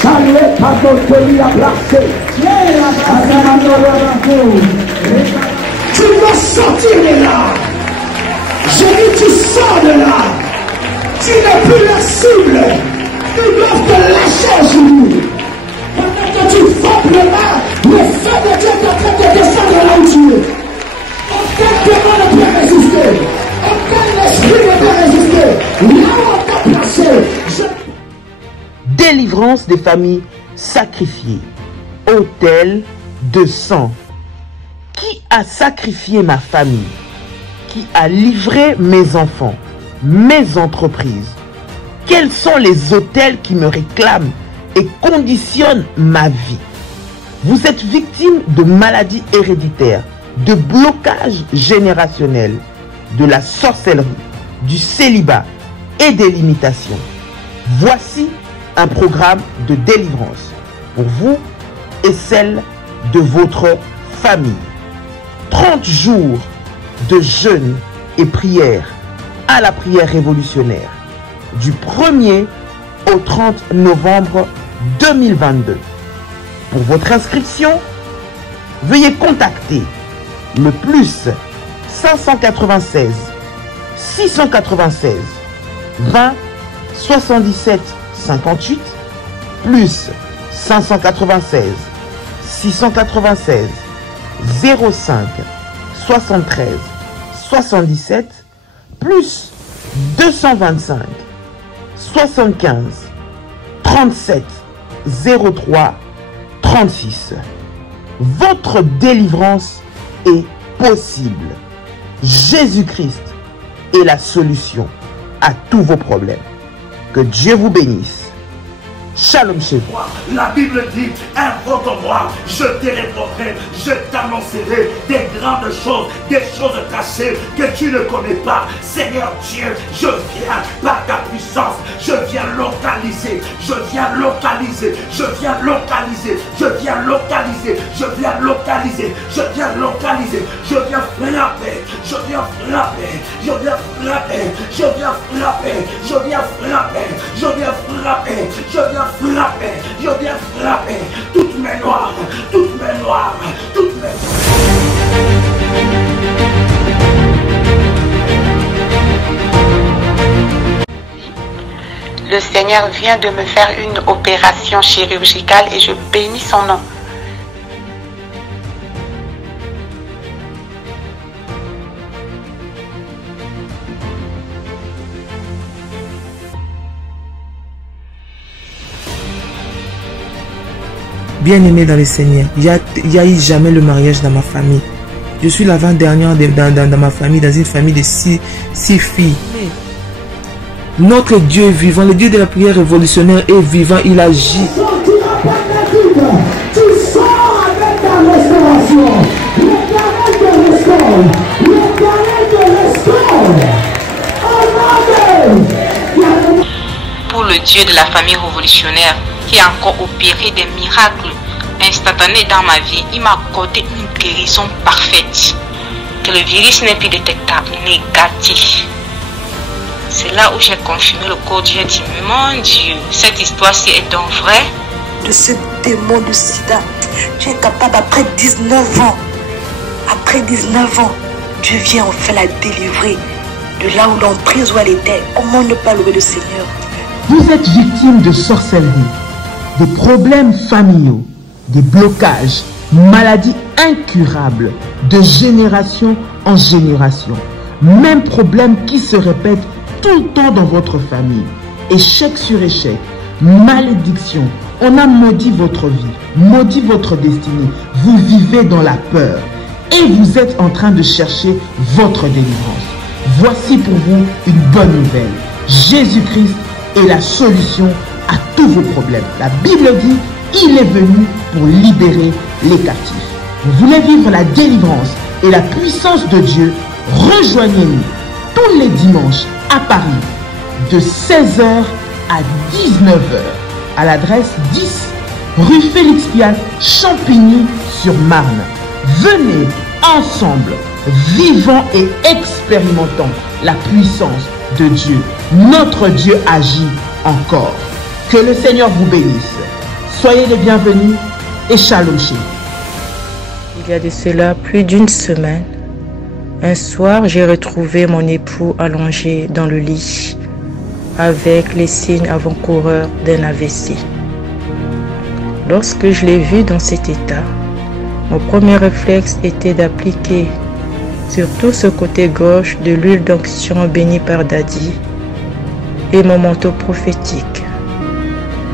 Saluez par notre vie à placer. Tu dois sortir de là. Je dis tu sors de là. Tu n'es plus la cible. Ils doivent te lâcher aujourd'hui. Pendant que tu frappes le mal, le feu de Dieu est en train de descendre là où tu es. Aucun démon ne peut résister. Aucun esprit ne peut résister. Là où on t'a placé. Délivrance des familles sacrifiées. Autel de sang. Qui a sacrifié ma famille? Qui a livré mes enfants, mes entreprises? Quels sont les autels qui me réclament et conditionnent ma vie? Vous êtes victime de maladies héréditaires, de blocages générationnels, de la sorcellerie, du célibat et des limitations. Voici un programme de délivrance pour vous et celle de votre famille. 30 jours de jeûne et prière à la prière révolutionnaire du 1er au 30 novembre 2022. Pour votre inscription, veuillez contacter le plus 596 696 20 77 58 plus 596 696 05 73 77 plus 225 75 37 03 36. Votre délivrance est possible. Jésus-Christ est la solution à tous vos problèmes. Que Dieu vous bénisse. Shalom chez vous. La Bible dit, invoque-moi, je te répondrai, je t'annoncerai des grandes choses, des choses cachées que tu ne connais pas. Seigneur Dieu, je viens par ta puissance, je viens localiser, je viens localiser, je viens localiser, je viens localiser, je viens localiser, je viens localiser, je viens frapper, je viens frapper, je viens frapper, je viens frapper, je viens frapper, je viens frapper, je viens frapper, je viens frapper toutes mes noirs, toutes mes noirs, toutes mes... Le Seigneur vient de me faire une opération chirurgicale et je bénis son nom. Bien-aimé dans le Seigneur, il n'y a eu jamais le mariage dans ma famille. Je suis l'avant-dernière dans ma famille, dans une famille de six filles. Notre Dieu est vivant, le Dieu de la prière révolutionnaire est vivant, il agit. Tu sors avec ta restauration. L'Éternel te restaure. L'Éternel te restaure. Amen. Pour le Dieu de la famille révolutionnaire qui a encore opéré des miracles instantanés dans ma vie, il m'a accordé une guérison parfaite. Que le virus n'est plus détectable, négatif. C'est là où j'ai confirmé le corps. J'ai dit, mon Dieu, cette histoire-ci est donc vraie. De ce démon de sida, tu es capable après 19 ans. Après 19 ans, Dieu vient enfin la délivrer de là où l'emprise où elle était. Comment ne pas louer le Seigneur? Vous êtes victime de sorcellerie, des problèmes familiaux, des blocages, maladies incurables de génération en génération. Même problème qui se répète tout le temps dans votre famille. Échec sur échec, malédiction. On a maudit votre vie, maudit votre destinée. Vous vivez dans la peur et vous êtes en train de chercher votre délivrance. Voici pour vous une bonne nouvelle. Jésus-Christ est la solution à tous vos problèmes. La Bible dit, il est venu pour libérer les captifs. Vous voulez vivre la délivrance et la puissance de Dieu? Rejoignez-nous tous les dimanches à Paris de 16h à 19h à l'adresse 10 rue Félix Piat, Champigny-sur-Marne. Venez ensemble, vivant et expérimentant la puissance de Dieu. Notre Dieu agit encore. Que le Seigneur vous bénisse. Soyez les bienvenus et shalom chez vous. Il y a de cela plus d'une semaine, un soir, j'ai retrouvé mon époux allongé dans le lit avec les signes avant-coureurs d'un AVC. Lorsque je l'ai vu dans cet état, mon premier réflexe était d'appliquer sur tout ce côté gauche de l'huile d'onction bénie par Daddy et mon manteau prophétique.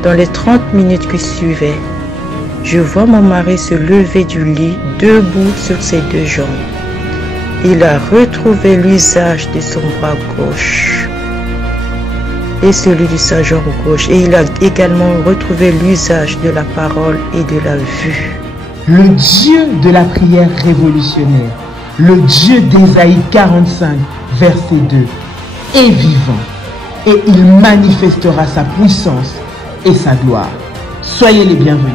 Dans les 30 minutes qui suivaient, je vois mon mari se lever du lit, debout sur ses deux jambes. Il a retrouvé l'usage de son bras gauche et celui de sa jambe gauche. Et il a également retrouvé l'usage de la parole et de la vue. Le Dieu de la prière révolutionnaire, le Dieu d'Ésaïe 45, verset 2, est vivant et il manifestera sa puissance et sa gloire. Soyez les bienvenus.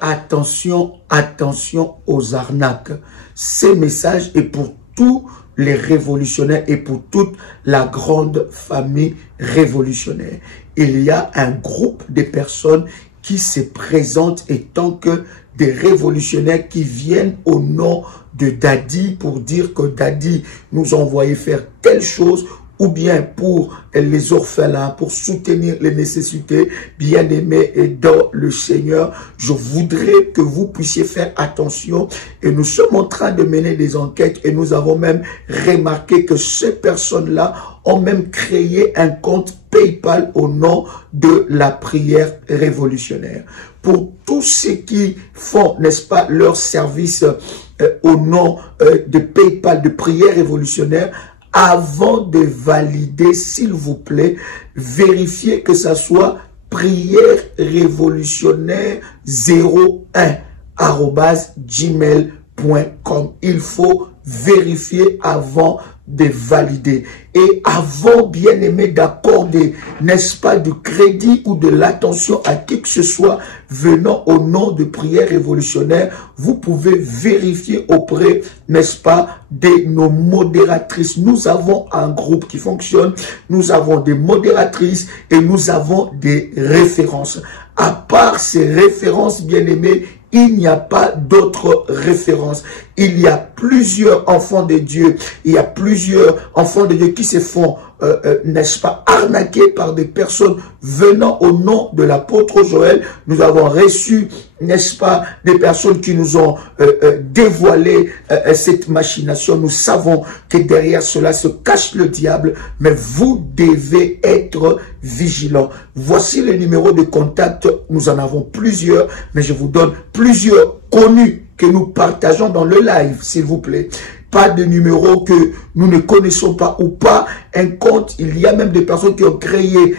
Attention, attention aux arnaques. Ces messages est pour tous les révolutionnaires et pour toute la grande famille révolutionnaire. Il y a un groupe de personnes qui se présentent étant que des révolutionnaires qui viennent au nom de Daddy pour dire que Daddy nous a envoyé faire telle chose, ou bien pour les orphelins, pour soutenir les nécessités, bien-aimés et dans le Seigneur. Je voudrais que vous puissiez faire attention et nous sommes en train de mener des enquêtes et nous avons même remarqué que ces personnes-là ont même créé un compte PayPal au nom de la prière révolutionnaire. Pour tous ceux qui font, n'est-ce pas, leur service au nom de PayPal, de prière révolutionnaire, avant de valider, s'il vous plaît, vérifiez que ça soit prière révolutionnaire 01@gmail.com. Il faut vérifier avant de valider. Et avant, bien aimé, d'accorder, n'est-ce pas, du crédit ou de l'attention à qui que ce soit venant au nom de prière révolutionnaire, vous pouvez vérifier auprès, n'est-ce pas, de nos modératrices. Nous avons un groupe qui fonctionne, nous avons des modératrices et nous avons des références. À part ces références, bien aimés, il n'y a pas d'autres références. Il y a plusieurs enfants de Dieu. Il y a plusieurs enfants de Dieu qui se font, n'est-ce pas, arnaquer par des personnes venant au nom de l'apôtre Joël. Nous avons reçu, n'est-ce pas, des personnes qui nous ont dévoilé cette machination. Nous savons que derrière cela se cache le diable, mais vous devez être vigilants. Voici le numéro de contact. Nous en avons plusieurs, mais je vous donne plusieurs connus que nous partageons dans le live, s'il vous plaît. Pas de numéro que nous ne connaissons pas ou pas un compte. Il y a même des personnes qui ont créé,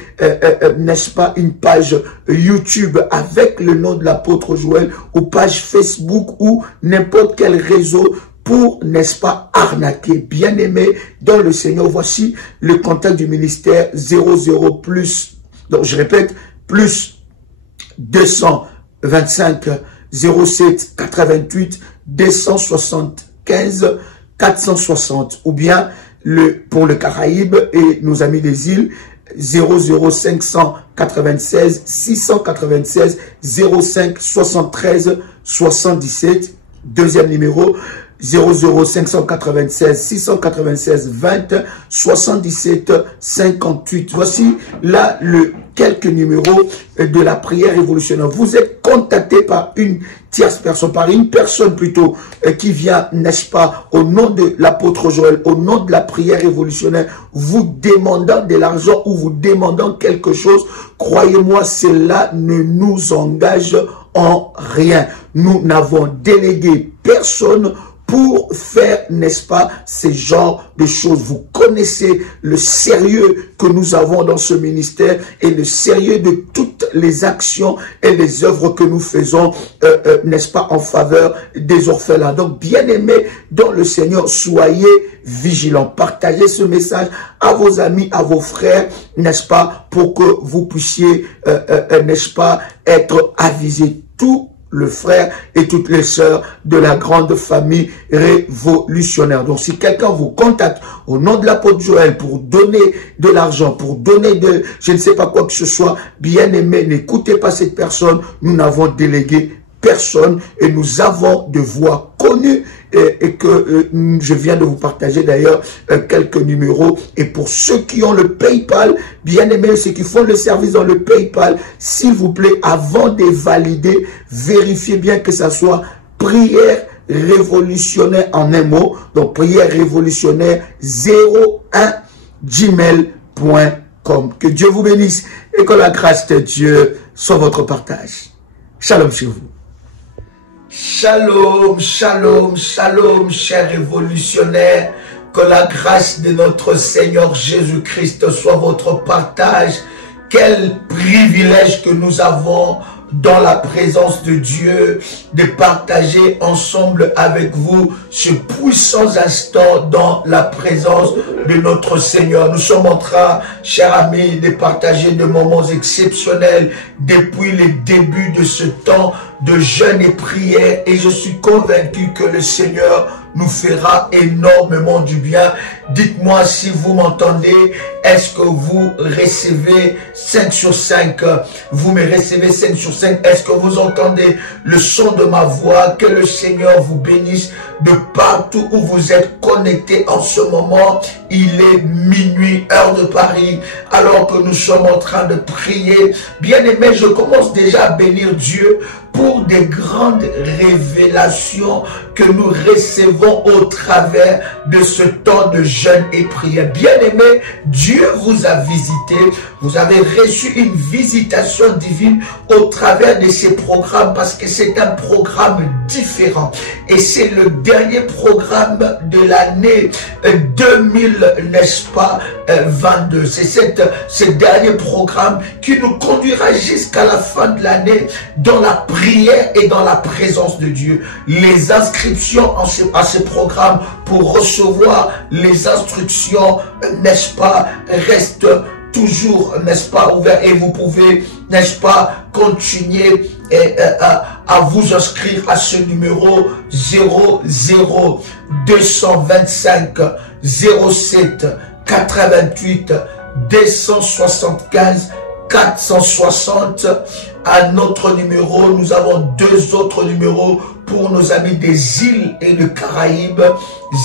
n'est-ce pas, une page YouTube avec le nom de l'apôtre Joël ou page Facebook ou n'importe quel réseau pour, n'est-ce pas, arnaquer. Bien aimé dans le Seigneur, voici le contact du ministère 00 plus, donc je répète, plus 225 07 88 275 460 ou bien pour le Caraïbe et nos amis des îles 00596 696 05 73 77. Deuxième numéro 00596 696 20 77 58. Voici là quelques numéros de la prière révolutionnaire. Vous êtes contacté par une tierce personne, par une personne plutôt qui vient, n'est-ce pas, au nom de l'apôtre Joël, au nom de la prière révolutionnaire, vous demandant de l'argent ou vous demandant quelque chose. Croyez-moi, cela ne nous engage en rien. Nous n'avons délégué personne pour faire, n'est-ce pas, ces genres de choses. Vous connaissez le sérieux que nous avons dans ce ministère et le sérieux de toutes les actions et les œuvres que nous faisons, n'est-ce pas, en faveur des orphelins. Donc, bien-aimés dans le Seigneur, soyez vigilants. Partagez ce message à vos amis, à vos frères, n'est-ce pas, pour que vous puissiez, n'est-ce pas, être avisés. Tout le frère et toutes les sœurs de la grande famille révolutionnaire. Donc, si quelqu'un vous contacte au nom de l'apôtre Joël pour donner de l'argent, pour donner de, je ne sais pas quoi que ce soit, bien aimé, n'écoutez pas cette personne. Nous n'avons délégué personne et nous avons de voix connues et que je viens de vous partager d'ailleurs quelques numéros. Et pour ceux qui ont le PayPal, bien aimés, ceux qui font le service dans le PayPal, s'il vous plaît, avant de valider, vérifiez bien que ça soit prière révolutionnaire en un mot. Donc prière révolutionnaire 01@gmail.com. Que Dieu vous bénisse et que la grâce de Dieu soit votre partage. Shalom chez vous. Shalom, shalom, shalom, chers révolutionnaires. Que la grâce de notre Seigneur Jésus-Christ soit votre partage. Quel privilège que nous avons dans la présence de Dieu, de partager ensemble avec vous ce puissant instant dans la présence de notre Seigneur. Nous sommes en train, chers amis, de partager des moments exceptionnels depuis le début de ce temps de jeûne et prière, et je suis convaincu que le Seigneur nous fera énormément du bien. Dites-moi si vous m'entendez. Est-ce que vous recevez 5 sur 5? Vous me recevez 5 sur 5. Est-ce que vous entendez le son de ma voix? Que le Seigneur vous bénisse de partout où vous êtes connectés en ce moment. Il est minuit, heure de Paris, alors que nous sommes en train de prier. Bien aimé, je commence déjà à bénir Dieu pour des grandes révélations que nous recevons au travers de ce temps de jeûne et prière. Bien aimé, Dieu vous a visité. Vous avez reçu une visitation divine au travers de ces programmes parce que c'est un programme différent. Et c'est le dernier programme de l'année 2000, n'est-ce pas, 22. C'est ce dernier programme qui nous conduira jusqu'à la fin de l'année dans la prière et dans la présence de Dieu. Les inscriptions à ce programme pour recevoir les instructions, n'est-ce pas, restent toujours, n'est-ce pas, ouvertes, et vous pouvez, n'est-ce pas, continuer à vous inscrire à ce numéro 00225 07 88 275 460. À notre numéro, nous avons 2 autres numéros pour nos amis des îles et de Caraïbes.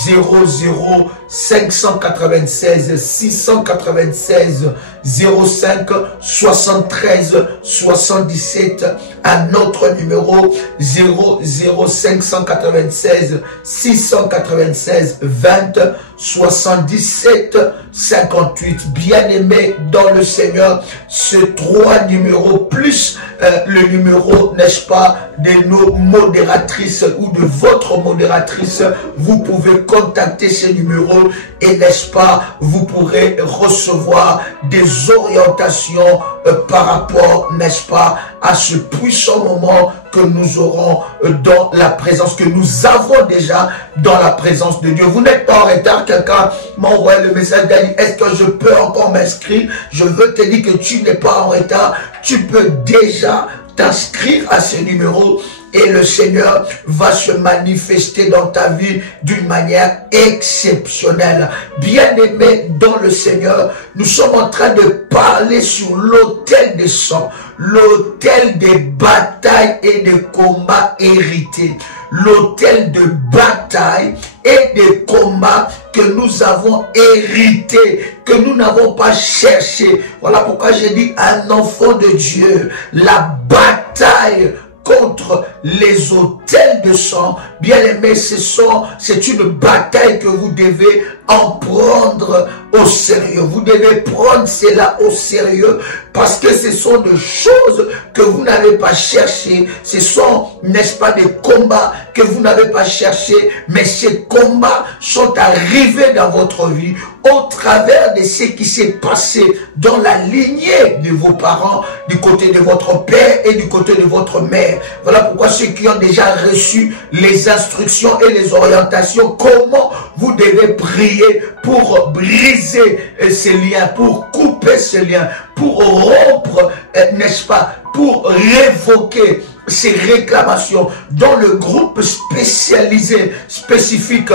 00 596 696 05 73 77. À notre numéro 00 596 696 20 77 58. Bien aimé dans le Seigneur, ce 3 numéros plus le numéro, n'est-ce pas, de nos modératrices ou de votre modératrice, vous pouvez contacter ces numéros et, n'est-ce pas, vous pourrez recevoir des orientations par rapport, n'est-ce pas, à ce puissant moment que nous aurons dans la présence, que nous avons déjà dans la présence de Dieu. Vous n'êtes pas en retard. Quelqu'un m'a envoyé le message, Dani, est-ce que je peux encore m'inscrire? Je veux te dire que tu n'es pas en retard. Tu peux déjà t'inscrire à ce numéro et le Seigneur va se manifester dans ta vie d'une manière exceptionnelle. Bien-aimé dans le Seigneur, nous sommes en train de parler sur l'autel des sang, l'autel des batailles et des combats hérités. L'autel de bataille et des combats que nous avons hérités, que nous n'avons pas cherché. Voilà pourquoi j'ai dit un enfant de Dieu, la bataille contre les autels de sang. Bien-aimés, c'est une bataille que vous devez en prendre au sérieux. Vous devez prendre cela au sérieux parce que ce sont des choses que vous n'avez pas cherchées. Ce sont, n'est-ce pas, des combats que vous n'avez pas cherchés, mais ces combats sont arrivés dans votre vie au travers de ce qui s'est passé dans la lignée de vos parents, du côté de votre père et du côté de votre mère. Voilà pourquoi ceux qui ont déjà reçu les instructions et les orientations, comment vous devez prier pour briser ces liens, pour couper ces liens, pour rompre, n'est-ce pas, pour révoquer ces réclamations dans le groupe spécialisé, spécifique,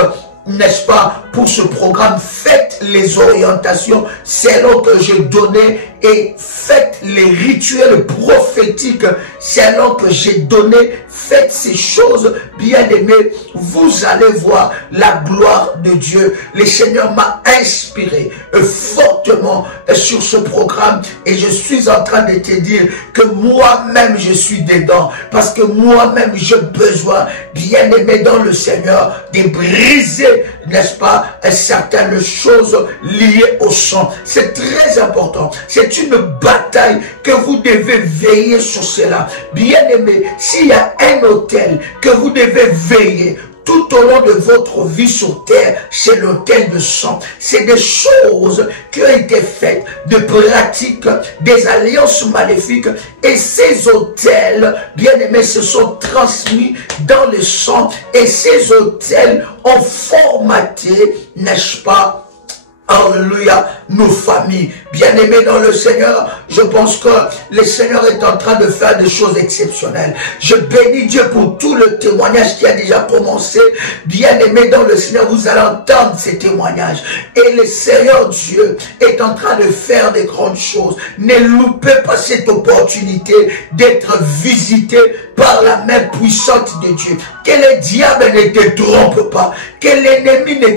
n'est-ce pas, pour ce programme. Faites les orientations selon que j'ai donné et faites les rituels prophétiques selon que j'ai donné. Faites ces choses, bien-aimés, vous allez voir la gloire de Dieu. Le Seigneur m'a inspiré fortement sur ce programme et je suis en train de te dire que moi-même je suis dedans parce que moi-même j'ai besoin, bien-aimé dans le Seigneur, de briser, n'est-ce pas, certaines choses liées au sang. C'est très important. C'est une bataille que vous devez veiller sur cela. Bien-aimé, s'il y a un autel que vous devez veiller tout au long de votre vie sur terre, c'est l'autel de sang. C'est des choses qui ont été faites, de pratiques, des alliances maléfiques. Et ces autels, bien-aimés, se sont transmis dans le sang. Et ces autels ont formaté, n'est-ce pas, alléluia, nos familles. Bien-aimés dans le Seigneur, je pense que le Seigneur est en train de faire des choses exceptionnelles. Je bénis Dieu pour tout le témoignage qui a déjà commencé. Bien-aimés dans le Seigneur, vous allez entendre ces témoignages. Et le Seigneur Dieu est en train de faire des grandes choses. Ne loupez pas cette opportunité d'être visité par la main puissante de Dieu. Que le diable ne te trompe pas. Que l'ennemi ne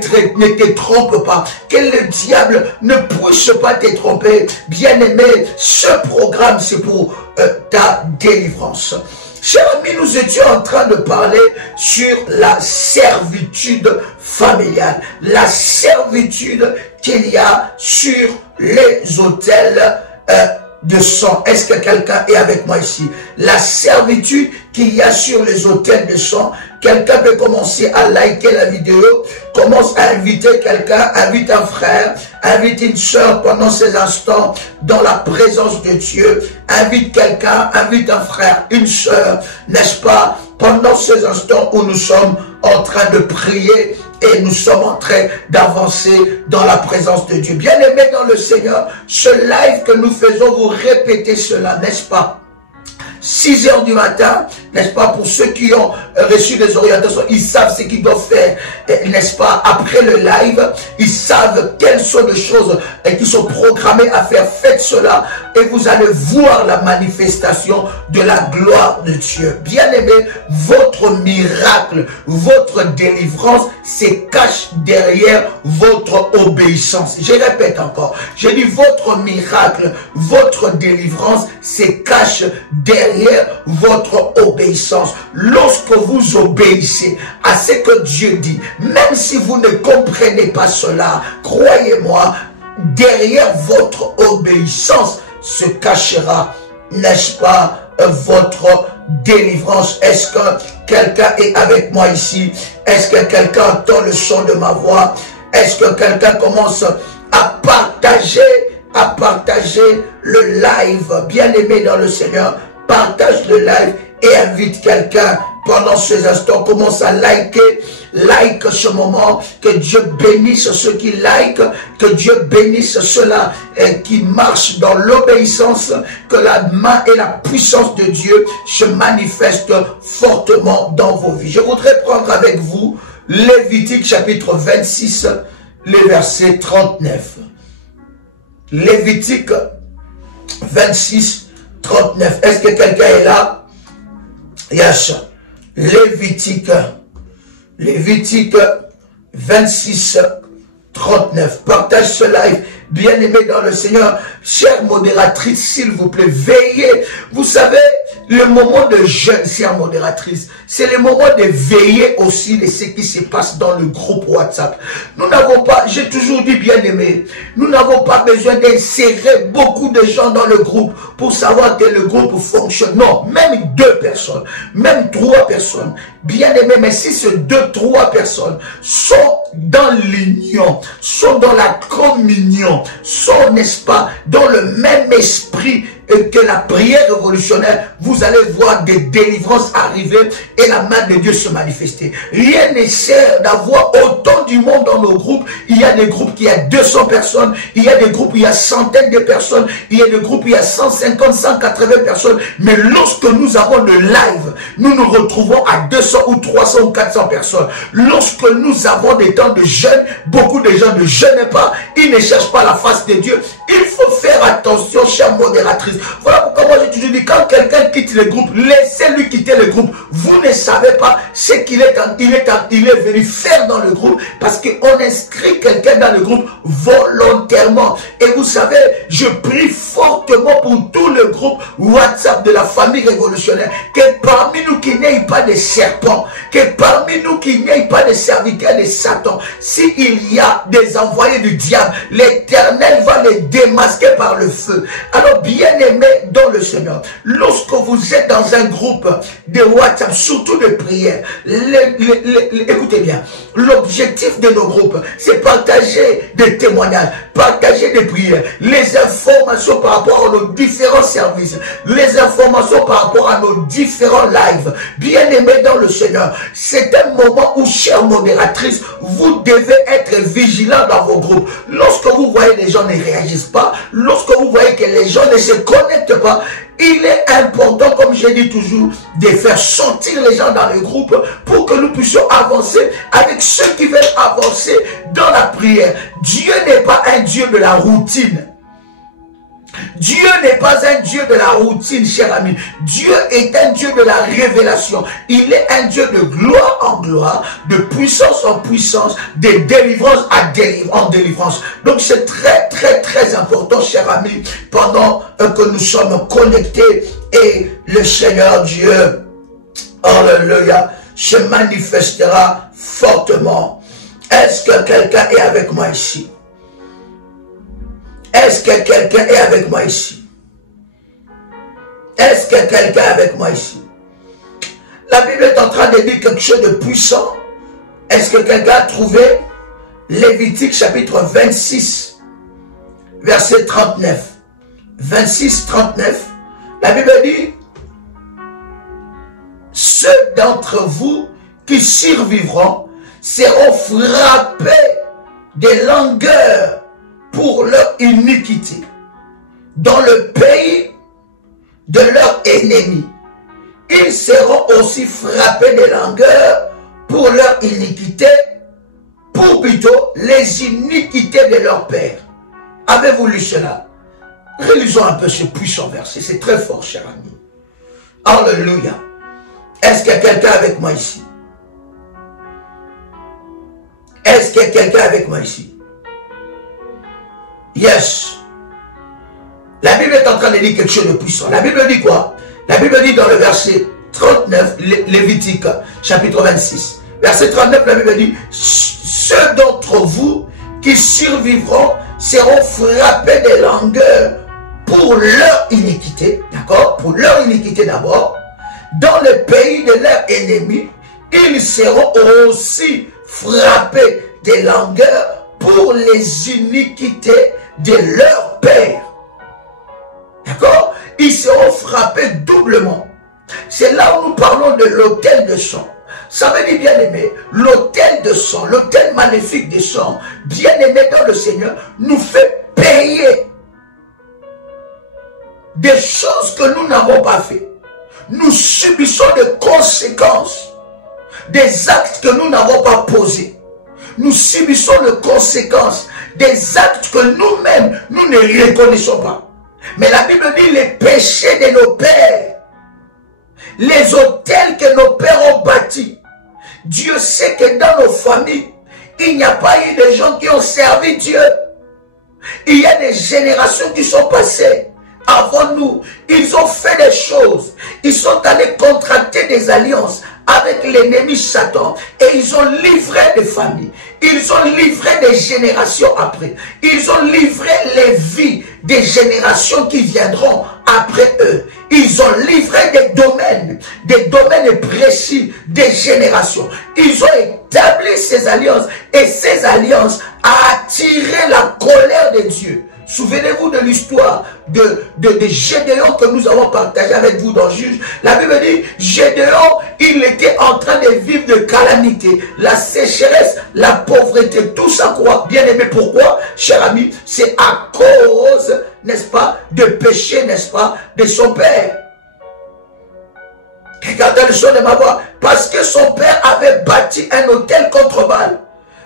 te trompe pas. Que le diable ne puisse pas te tromper. Bien-aimé, ce programme, c'est pour ta délivrance. Chers amis, nous étions en train de parler sur la servitude familiale. La servitude qu'il y a sur les autels de sang. Est-ce que quelqu'un est avec moi ici? La servitude qu'il y a sur les autels de sang. Quelqu'un peut commencer à liker la vidéo, commence à inviter quelqu'un, invite un frère, invite une soeur pendant ces instants dans la présence de Dieu. Invite quelqu'un, invite un frère, une soeur, n'est-ce pas, pendant ces instants où nous sommes en train de prier et nous sommes en train d'avancer dans la présence de Dieu. Bien-aimés dans le Seigneur, ce live que nous faisons, vous répétez cela, n'est-ce pas? 6 heures du matin, n'est-ce pas, pour ceux qui ont reçu des orientations, ils savent ce qu'ils doivent faire, n'est-ce pas, après le live, ils savent quelles sont les choses qui sont programmées à faire. Faites cela et vous allez voir la manifestation de la gloire de Dieu. Bien-aimé, votre miracle, votre délivrance se cache derrière votre obéissance. Je répète encore, je dis votre miracle, votre délivrance se cache derrière votre obéissance. Lorsque vous obéissez à ce que Dieu dit, même si vous ne comprenez pas cela, croyez-moi, derrière votre obéissance se cachera, n'est-ce pas, votre délivrance. Est-ce que quelqu'un est avec moi ici? Est-ce que quelqu'un entend le son de ma voix? Est-ce que quelqu'un commence à partager le live? Bien-aimé dans le Seigneur, partage le live et invite quelqu'un pendant ces instants. Commence à liker, like ce moment. Que Dieu bénisse ceux qui like, que Dieu bénisse ceux-là qui marchent dans l'obéissance, que la main et la puissance de Dieu se manifestent fortement dans vos vies. Je voudrais prendre avec vous Lévitique chapitre 26, le verset 39. Lévitique 26, 39. Est-ce que quelqu'un est là? Yes. Lévitique 26, 39. Partage ce live. Bien-aimé dans le Seigneur, chère modératrice, s'il vous plaît, veillez. Vous savez, le moment de jeûne, chère modératrice, c'est le moment de veiller aussi de ce qui se passe dans le groupe WhatsApp. Nous n'avons pas, j'ai toujours dit bien aimé, nous n'avons pas besoin d'insérer beaucoup de gens dans le groupe pour savoir que le groupe fonctionne. Non, même 2 personnes, même 3 personnes, bien aimé, mais si ces 2-3 personnes sont dans l'union, sont dans la communion, sont, n'est-ce pas, dans le même esprit que la prière révolutionnaire, vous allez voir des délivrances arriver et la main de Dieu se manifester. Rien ne sert d'avoir autant du monde dans nos groupes. Il y a des groupes qui a 200 personnes, il y a des groupes où il y a centaines de personnes, il y a des groupes où il y a 150, 180 personnes. Mais lorsque nous avons le live, nous nous retrouvons à 200 ou 300 ou 400 personnes. Lorsque nous avons des temps de jeûne, beaucoup de gens ne jeûnent pas, ils ne cherchent pas la face de Dieu. Il faut faire attention, chère modératrice. Voilà pourquoi moi j'ai toujours dit, quand quelqu'un quitte le groupe, laissez-lui quitter le groupe. Vous ne savez pas ce qu'il est, il est venu faire dans le groupe, parce qu'on inscrit quelqu'un dans le groupe volontairement. Et vous savez, je prie fortement pour tout le groupe WhatsApp de la famille révolutionnaire, que parmi nous qu'il n'y ait pas de serpents, que parmi nous qu'il n'y ait pas de serviteurs de Satan. S'il y a des envoyés du diable, l'Éternel va les démasquer par le feu. Alors bien aimé dans le Seigneur, lorsque vous êtes dans un groupe de WhatsApp, surtout de prière, écoutez bien, l'objectif de nos groupes, c'est partager des témoignages, partager des prières, les informations par rapport à nos différents services, les informations par rapport à nos différents lives. Bien aimé dans le Seigneur, c'est un moment où, chère modératrice, vous devez être vigilant dans vos groupes. Lorsque vous voyez les gens ne réagissent pas, lorsque vous voyez que les gens ne se connectent pas, il est important, comme je dis toujours, de faire sortir les gens dans le groupe pour que nous puissions avancer avec ceux qui veulent avancer dans la prière. Dieu n'est pas un Dieu de la routine. Dieu n'est pas un Dieu de la routine, cher ami. Dieu est un Dieu de la révélation. Il est un Dieu de gloire en gloire, de puissance en puissance, de délivrance en délivrance. Donc c'est très, très, très important, cher ami, pendant que nous sommes connectés et le Seigneur Dieu, alléluia, se manifestera fortement. Est-ce que quelqu'un est avec moi ici? Est-ce que quelqu'un est avec moi ici? Est-ce que quelqu'un est avec moi ici? La Bible est en train de dire quelque chose de puissant. Est-ce que quelqu'un a trouvé Lévitique chapitre 26, verset 39? 26, 39. La Bible dit, ceux d'entre vous qui survivront seront frappés de langueur pour leur iniquité dans le pays de leur ennemi. Ils seront aussi frappés de langueur pour leur iniquité, pour plutôt les iniquités de leur père. Avez-vous lu cela? Relisons un peu ce puissant verset, c'est très fort, cher ami. Alléluia. Est-ce qu'il y a quelqu'un avec moi ici? Est-ce qu'il y a quelqu'un avec moi ici? Yes. La Bible est en train de dire quelque chose de puissant. La Bible dit quoi? La Bible dit dans le verset 39, Lévitique, chapitre 26. Verset 39, la Bible dit, ceux d'entre vous qui survivront seront frappés de langueur pour leur iniquité, d'accord? Pour leur iniquité d'abord. Dans le pays de leur ennemi, ils seront aussi frappés de langueur pour les iniquités de leur père. D'accord? Ils seront frappés doublement. C'est là où nous parlons de l'autel de sang. Ça veut dire, bien aimé, l'autel de sang, l'autel magnifique de sang, bien aimé dans le Seigneur, nous fait payer des choses que nous n'avons pas fait. Nous subissons des conséquences des actes que nous n'avons pas posés. Nous subissons les conséquences des actes que nous-mêmes, nous ne reconnaissons pas. Mais la Bible dit les péchés de nos pères, les autels que nos pères ont bâtis. Dieu sait que dans nos familles, il n'y a pas eu de gens qui ont servi Dieu. Il y a des générations qui sont passées avant nous. Ils ont fait des choses. Ils sont alliances avec l'ennemi Satan et ils ont livré des familles, ils ont livré des générations après, ils ont livré les vies des générations qui viendront après eux. Ils ont livré des domaines précis des générations. Ils ont établi ces alliances et ces alliances ont attiré la colère de Dieu. Souvenez-vous de l'histoire de Gédéon que nous avons partagé avec vous dans Juge. La Bible dit, Gédéon, il était en train de vivre de calamité, la sécheresse, la pauvreté, tout ça quoi. Bien aimé, pourquoi, cher ami? C'est à cause, n'est-ce pas, de péché, n'est-ce pas, de son père. Regardez le son de ma voix. Parce que son père avait bâti un autel contre Baal.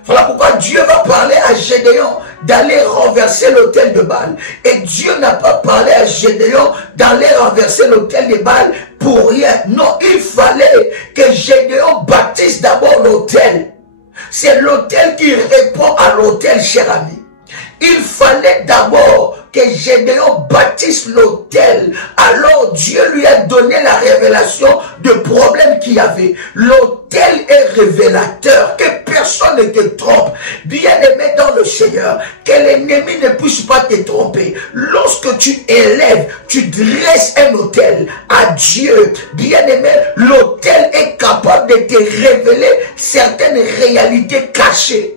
Voilà pourquoi Dieu va parler à Gédéon d'aller renverser l'autel de Baal. Et Dieu n'a pas parlé à Gédéon d'aller renverser l'autel de Baal pour rien. Non, il fallait que Gédéon bâtisse d'abord l'autel. C'est l'autel qui répond à l'autel, cher ami. Il fallait d'abord que Gédéon bâtisse l'autel. Alors Dieu lui a donné la révélation de problèmes qu'il y avait. L'autel est révélateur, que personne ne te trompe. Bien-aimé dans le Seigneur, que l'ennemi ne puisse pas te tromper. Lorsque tu élèves, tu dresses un autel à Dieu. Bien-aimé, l'autel est capable de te révéler certaines réalités cachées.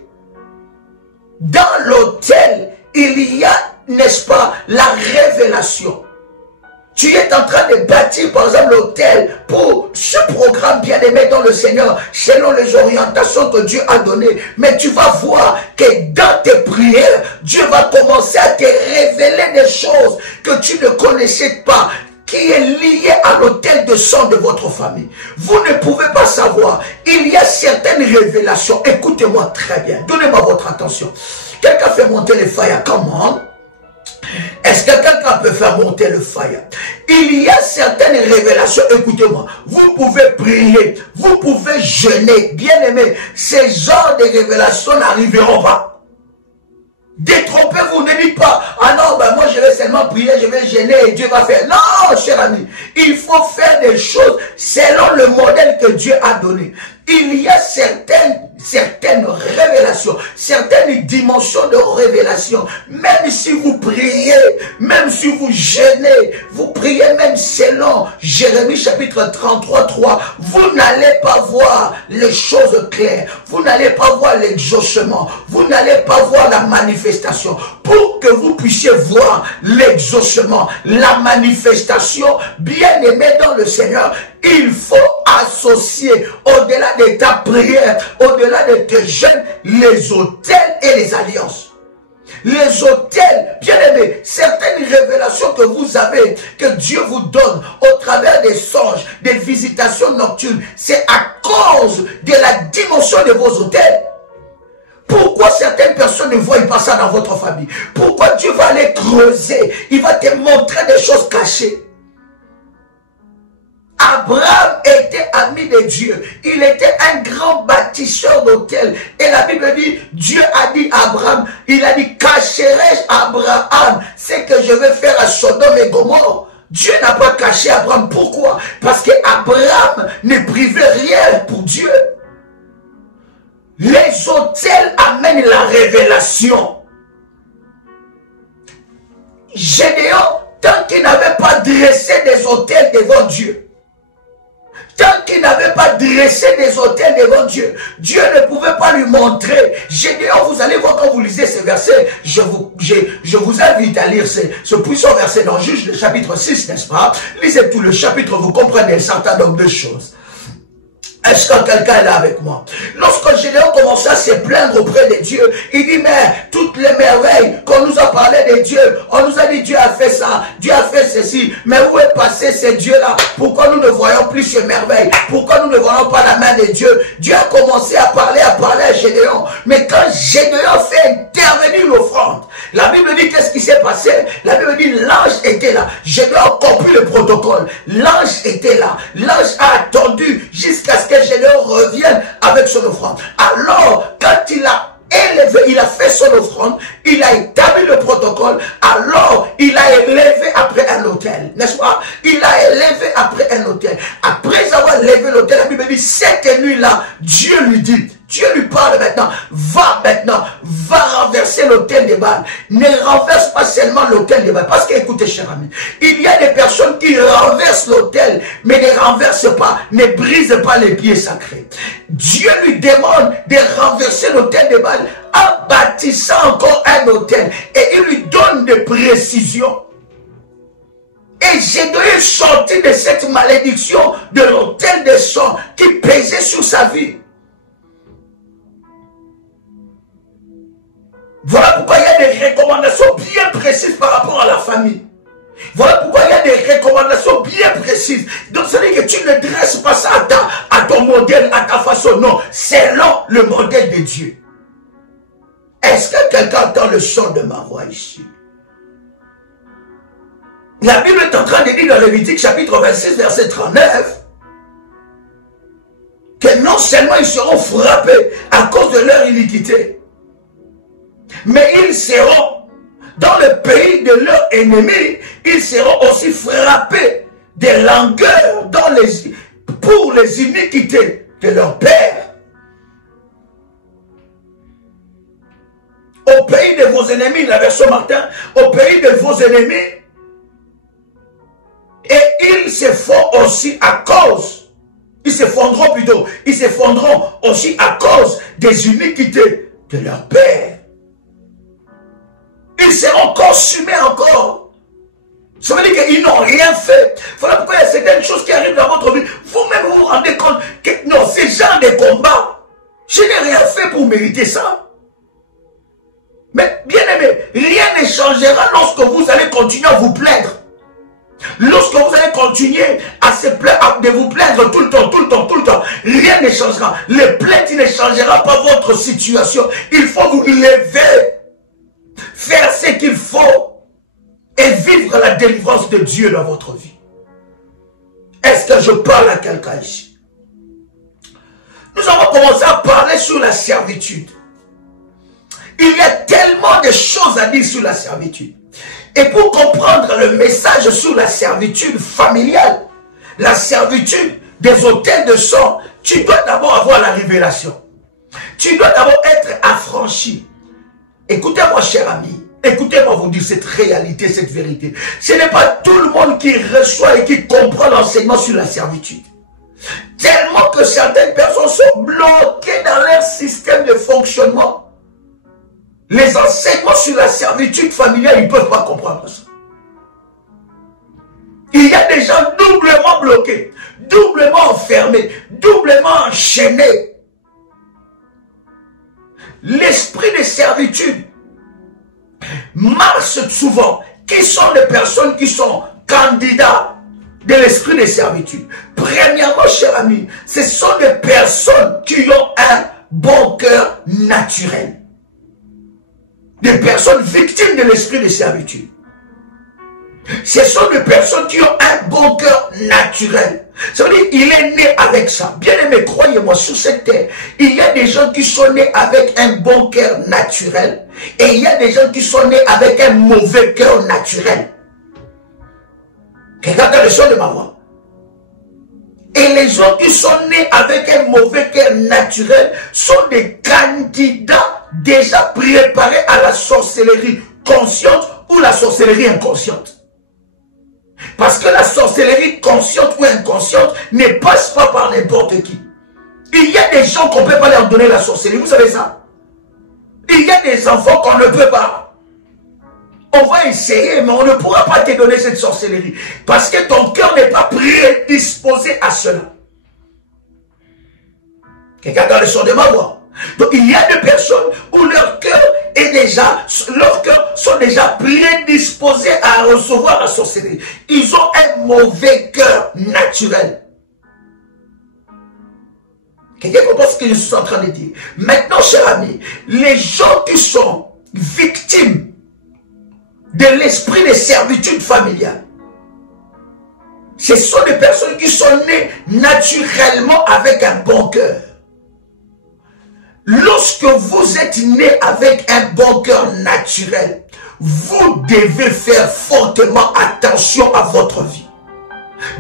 Dans l'autel, il y a, n'est-ce pas, la révélation. Tu es en train de bâtir, par exemple, l'autel pour ce programme bien-aimé dans le Seigneur, selon les orientations que Dieu a données. Mais tu vas voir que dans tes prières, Dieu va commencer à te révéler des choses que tu ne connaissais pas, qui est lié à l'autel de sang de votre famille. Vous ne pouvez pas savoir. Il y a certaines révélations. Écoutez-moi très bien. Donnez-moi votre attention. Quelqu'un fait monter le fire. Comment? Est-ce que quelqu'un peut faire monter le fire? Il y a certaines révélations. Écoutez-moi. Vous pouvez prier. Vous pouvez jeûner. Bien aimé, ces genres de révélations n'arriveront pas. Détrompez-vous, ne dites pas, ah non, ben moi je vais seulement prier, je vais gêner et Dieu va faire. Non, cher ami, il faut faire des choses selon le modèle que Dieu a donné. Il y a certaines révélations, certaines dimensions de révélation. Même si vous priez, même si vous jeûnez, vous priez même selon Jérémie chapitre 33, 3, vous n'allez pas voir les choses claires. Vous n'allez pas voir l'exaucement. Vous n'allez pas voir la manifestation. Pour que vous puissiez voir l'exaucement, la manifestation, bien aimé dans le Seigneur, il faut associer au-delà de ta prière, au-delà de tes jeûnes, les autels et les alliances. Les autels, bien aimés, certaines révélations que vous avez, que Dieu vous donne au travers des songes, des visitations nocturnes, c'est à cause de la dimension de vos autels. Pourquoi certaines personnes ne voient pas ça dans votre famille? Pourquoi Dieu va aller creuser? Il va te montrer des choses cachées. Abraham était ami de Dieu. Il était un grand bâtisseur d'autel. Et la Bible dit, Dieu a dit à Abraham, il a dit, cacherai-je Abraham ce que je vais faire à Sodome et Gomorrhe? Dieu n'a pas caché Abraham. Pourquoi? Parce que Abraham ne privait rien pour Dieu. Les autels amènent la révélation. Gédéon, tant qu'il n'avait pas dressé des autels devant Dieu, tant qu'il n'avait pas dressé des autels devant Dieu, Dieu ne pouvait pas lui montrer. Gédéon, vous allez voir quand vous lisez ce verset, je vous invite à lire ce puissant verset dans Juge, le chapitre 6, n'est-ce pas? Lisez tout le chapitre, vous comprenez un certain nombre de choses. Est-ce que quelqu'un est là avec moi? Lorsque Gédéon commençait à se plaindre auprès de Dieu, il dit, mais toutes les merveilles qu'on nous a parlé de Dieu, on nous a dit Dieu a fait ça, Dieu a fait ceci, mais où est passé ce Dieu-là? Pourquoi nous ne voyons plus ces merveilles? Pourquoi nous ne voyons pas la main de Dieu? Dieu a commencé à parler à Gédéon. Mais quand Gédéon fait intervenir l'offrande, la Bible dit qu'est-ce qui s'est passé? La Bible dit l'ange était là. Gédéon a compris le protocole. L'ange était là. L'ange a attendu jusqu'à ce que Gédéon revienne avec son offrande. Alors, quand il a élevé, il a fait son offrande, il a établi le protocole, alors il a élevé après un autel, n'est-ce pas? Il a élevé après un autel. Après avoir enlevé l'autel. La Bible dit, cette nuit-là, Dieu lui parle maintenant, va renverser l'autel des Baals. Ne renverse pas seulement l'autel des Baals. Parce que, écoutez, cher ami, il y a des personnes qui renversent l'autel, mais ne renversent pas, ne brisent pas les pieds sacrés. Dieu lui demande de renverser l'autel des Baals en bâtissant encore un autel. Et il lui donne des précisions. Et j'ai dû sortir de cette malédiction de l'autel de sang qui pesait sur sa vie. Voilà pourquoi il y a des recommandations bien précises par rapport à la famille. Voilà pourquoi il y a des recommandations bien précises. Donc, ça veut dire que tu ne dresses pas ça à ton modèle, à ta façon. Non, selon le modèle de Dieu. Est-ce que quelqu'un entend le son de ma voix ici? La Bible est en train de dire dans Lévitique chapitre 26, verset 39, que non seulement ils seront frappés à cause de leur iniquité, mais ils seront dans le pays de leurs ennemis, ils seront aussi frappés de langueur pour les iniquités de leur père. Au pays de vos ennemis, la version Martin, au pays de vos ennemis, et ils se font aussi à cause, ils se fondront aussi à cause des iniquités de leur père. Ils seront consumés encore. Ça veut dire qu'ils n'ont rien fait. Voilà pourquoi il y a certaines choses qui arrivent dans votre vie. Vous-même vous rendez compte que non, ces gens de combat, je n'ai rien fait pour mériter ça. Mais bien aimé, rien ne changera lorsque vous allez continuer à vous plaindre. Lorsque vous allez continuer de vous plaindre tout le temps, rien ne changera. Les plaintes ne changera pas votre situation. Il faut vous lever, faire ce qu'il faut et vivre la délivrance de Dieu dans votre vie. Est-ce que je parle à quelqu'un ici? Nous avons commencé à parler sur la servitude. Il y a tellement de choses à dire sur la servitude. Et pour comprendre le message sur la servitude familiale, la servitude des autels de sang, tu dois d'abord avoir la révélation. Tu dois d'abord être affranchi. Écoutez-moi, cher ami, écoutez-moi vous dire cette réalité, cette vérité. Ce n'est pas tout le monde qui reçoit et qui comprend l'enseignement sur la servitude. Tellement que certaines personnes sont bloquées dans leur système de fonctionnement. Les enseignements sur la servitude familiale, ils ne peuvent pas comprendre ça. Il y a des gens doublement bloqués, doublement enfermés, doublement enchaînés. L'esprit de servitude marche souvent. Qui sont les personnes qui sont candidats de l'esprit de servitude? Premièrement, cher ami, ce sont des personnes qui ont un bon cœur naturel. Des personnes victimes de l'esprit de servitude. Ce sont des personnes qui ont un bon cœur naturel. Ça veut dire qu'il est né avec ça. Bien aimé, croyez-moi, sur cette terre, il y a des gens qui sont nés avec un bon cœur naturel et il y a des gens qui sont nés avec un mauvais cœur naturel. Quelqu'un a le son de ma voix. Et les gens qui sont nés avec un mauvais cœur naturel sont des candidats déjà préparés à la sorcellerie consciente ou la sorcellerie inconsciente. Parce que la sorcellerie consciente ou inconsciente ne passe pas par n'importe qui. Il y a des gens qu'on ne peut pas leur donner la sorcellerie, vous savez ça? Il y a des enfants qu'on ne peut pas. On va essayer, mais on ne pourra pas te donner cette sorcellerie. Parce que ton cœur n'est pas prédisposé à cela. Quelqu'un a le son de ma voix. Donc il y a des personnes où leurs cœurs sont déjà prédisposés à recevoir la sorcellerie. Ils ont un mauvais cœur naturel. Quelqu'un comprend ce que je suis en train de dire? Maintenant, cher ami, les gens qui sont victimes de l'esprit de servitude familiale, ce sont des personnes qui sont nées naturellement avec un bon cœur. Lorsque vous êtes né avec un bon cœur naturel, vous devez faire fortement attention à votre vie.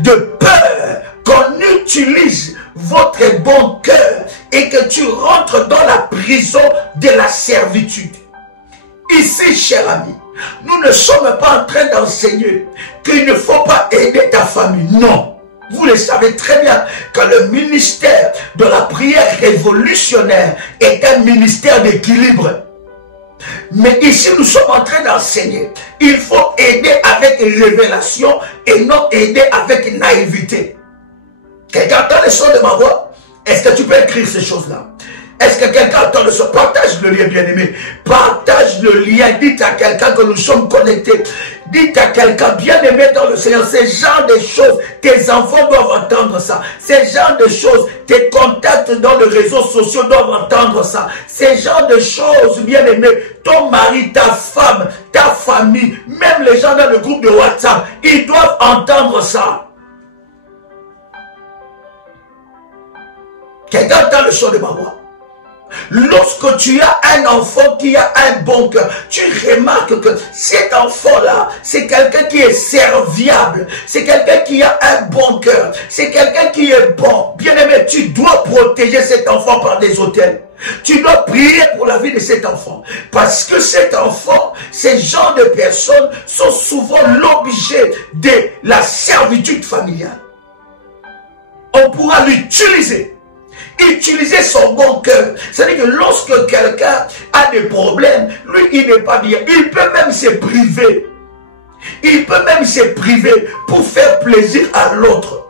De peur qu'on utilises votre bon cœur et que tu rentres dans la prison de la servitude. Ici, cher ami, nous ne sommes pas en train d'enseigner qu'il ne faut pas aider ta famille. Non. Vous le savez très bien que le ministère de la prière révolutionnaire est un ministère d'équilibre. Mais ici, nous sommes en train d'enseigner. Il faut aider avec révélation et non aider avec naïveté. Quelqu'un entend le son de ma voix? Est-ce que tu peux écrire ces choses-là? Est-ce que quelqu'un entend le son? Partage le lien, bien-aimé. Partage le lien. Dites à quelqu'un que nous sommes connectés. Dites à quelqu'un bien-aimé dans le Seigneur. Ces genres de choses, tes enfants doivent entendre ça. Ces genres de choses, tes contacts dans les réseaux sociaux doivent entendre ça. Ces genres de choses, bien-aimé, ton mari, ta femme, ta famille, même les gens dans le groupe de WhatsApp, ils doivent entendre ça. Quelqu'un entend le son de ma voix? Lorsque tu as un enfant qui a un bon cœur, tu remarques que cet enfant-là, c'est quelqu'un qui est serviable, c'est quelqu'un qui a un bon cœur, c'est quelqu'un qui est bon. Bien-aimé, tu dois protéger cet enfant par des autels. Tu dois prier pour la vie de cet enfant. Parce que cet enfant, ces genres de personnes sont souvent l'objet de la servitude familiale. On pourra l'utiliser. Utiliser son bon cœur. C'est-à-dire que lorsque quelqu'un a des problèmes, lui, il n'est pas bien. Il peut même se priver. Il peut même se priver pour faire plaisir à l'autre.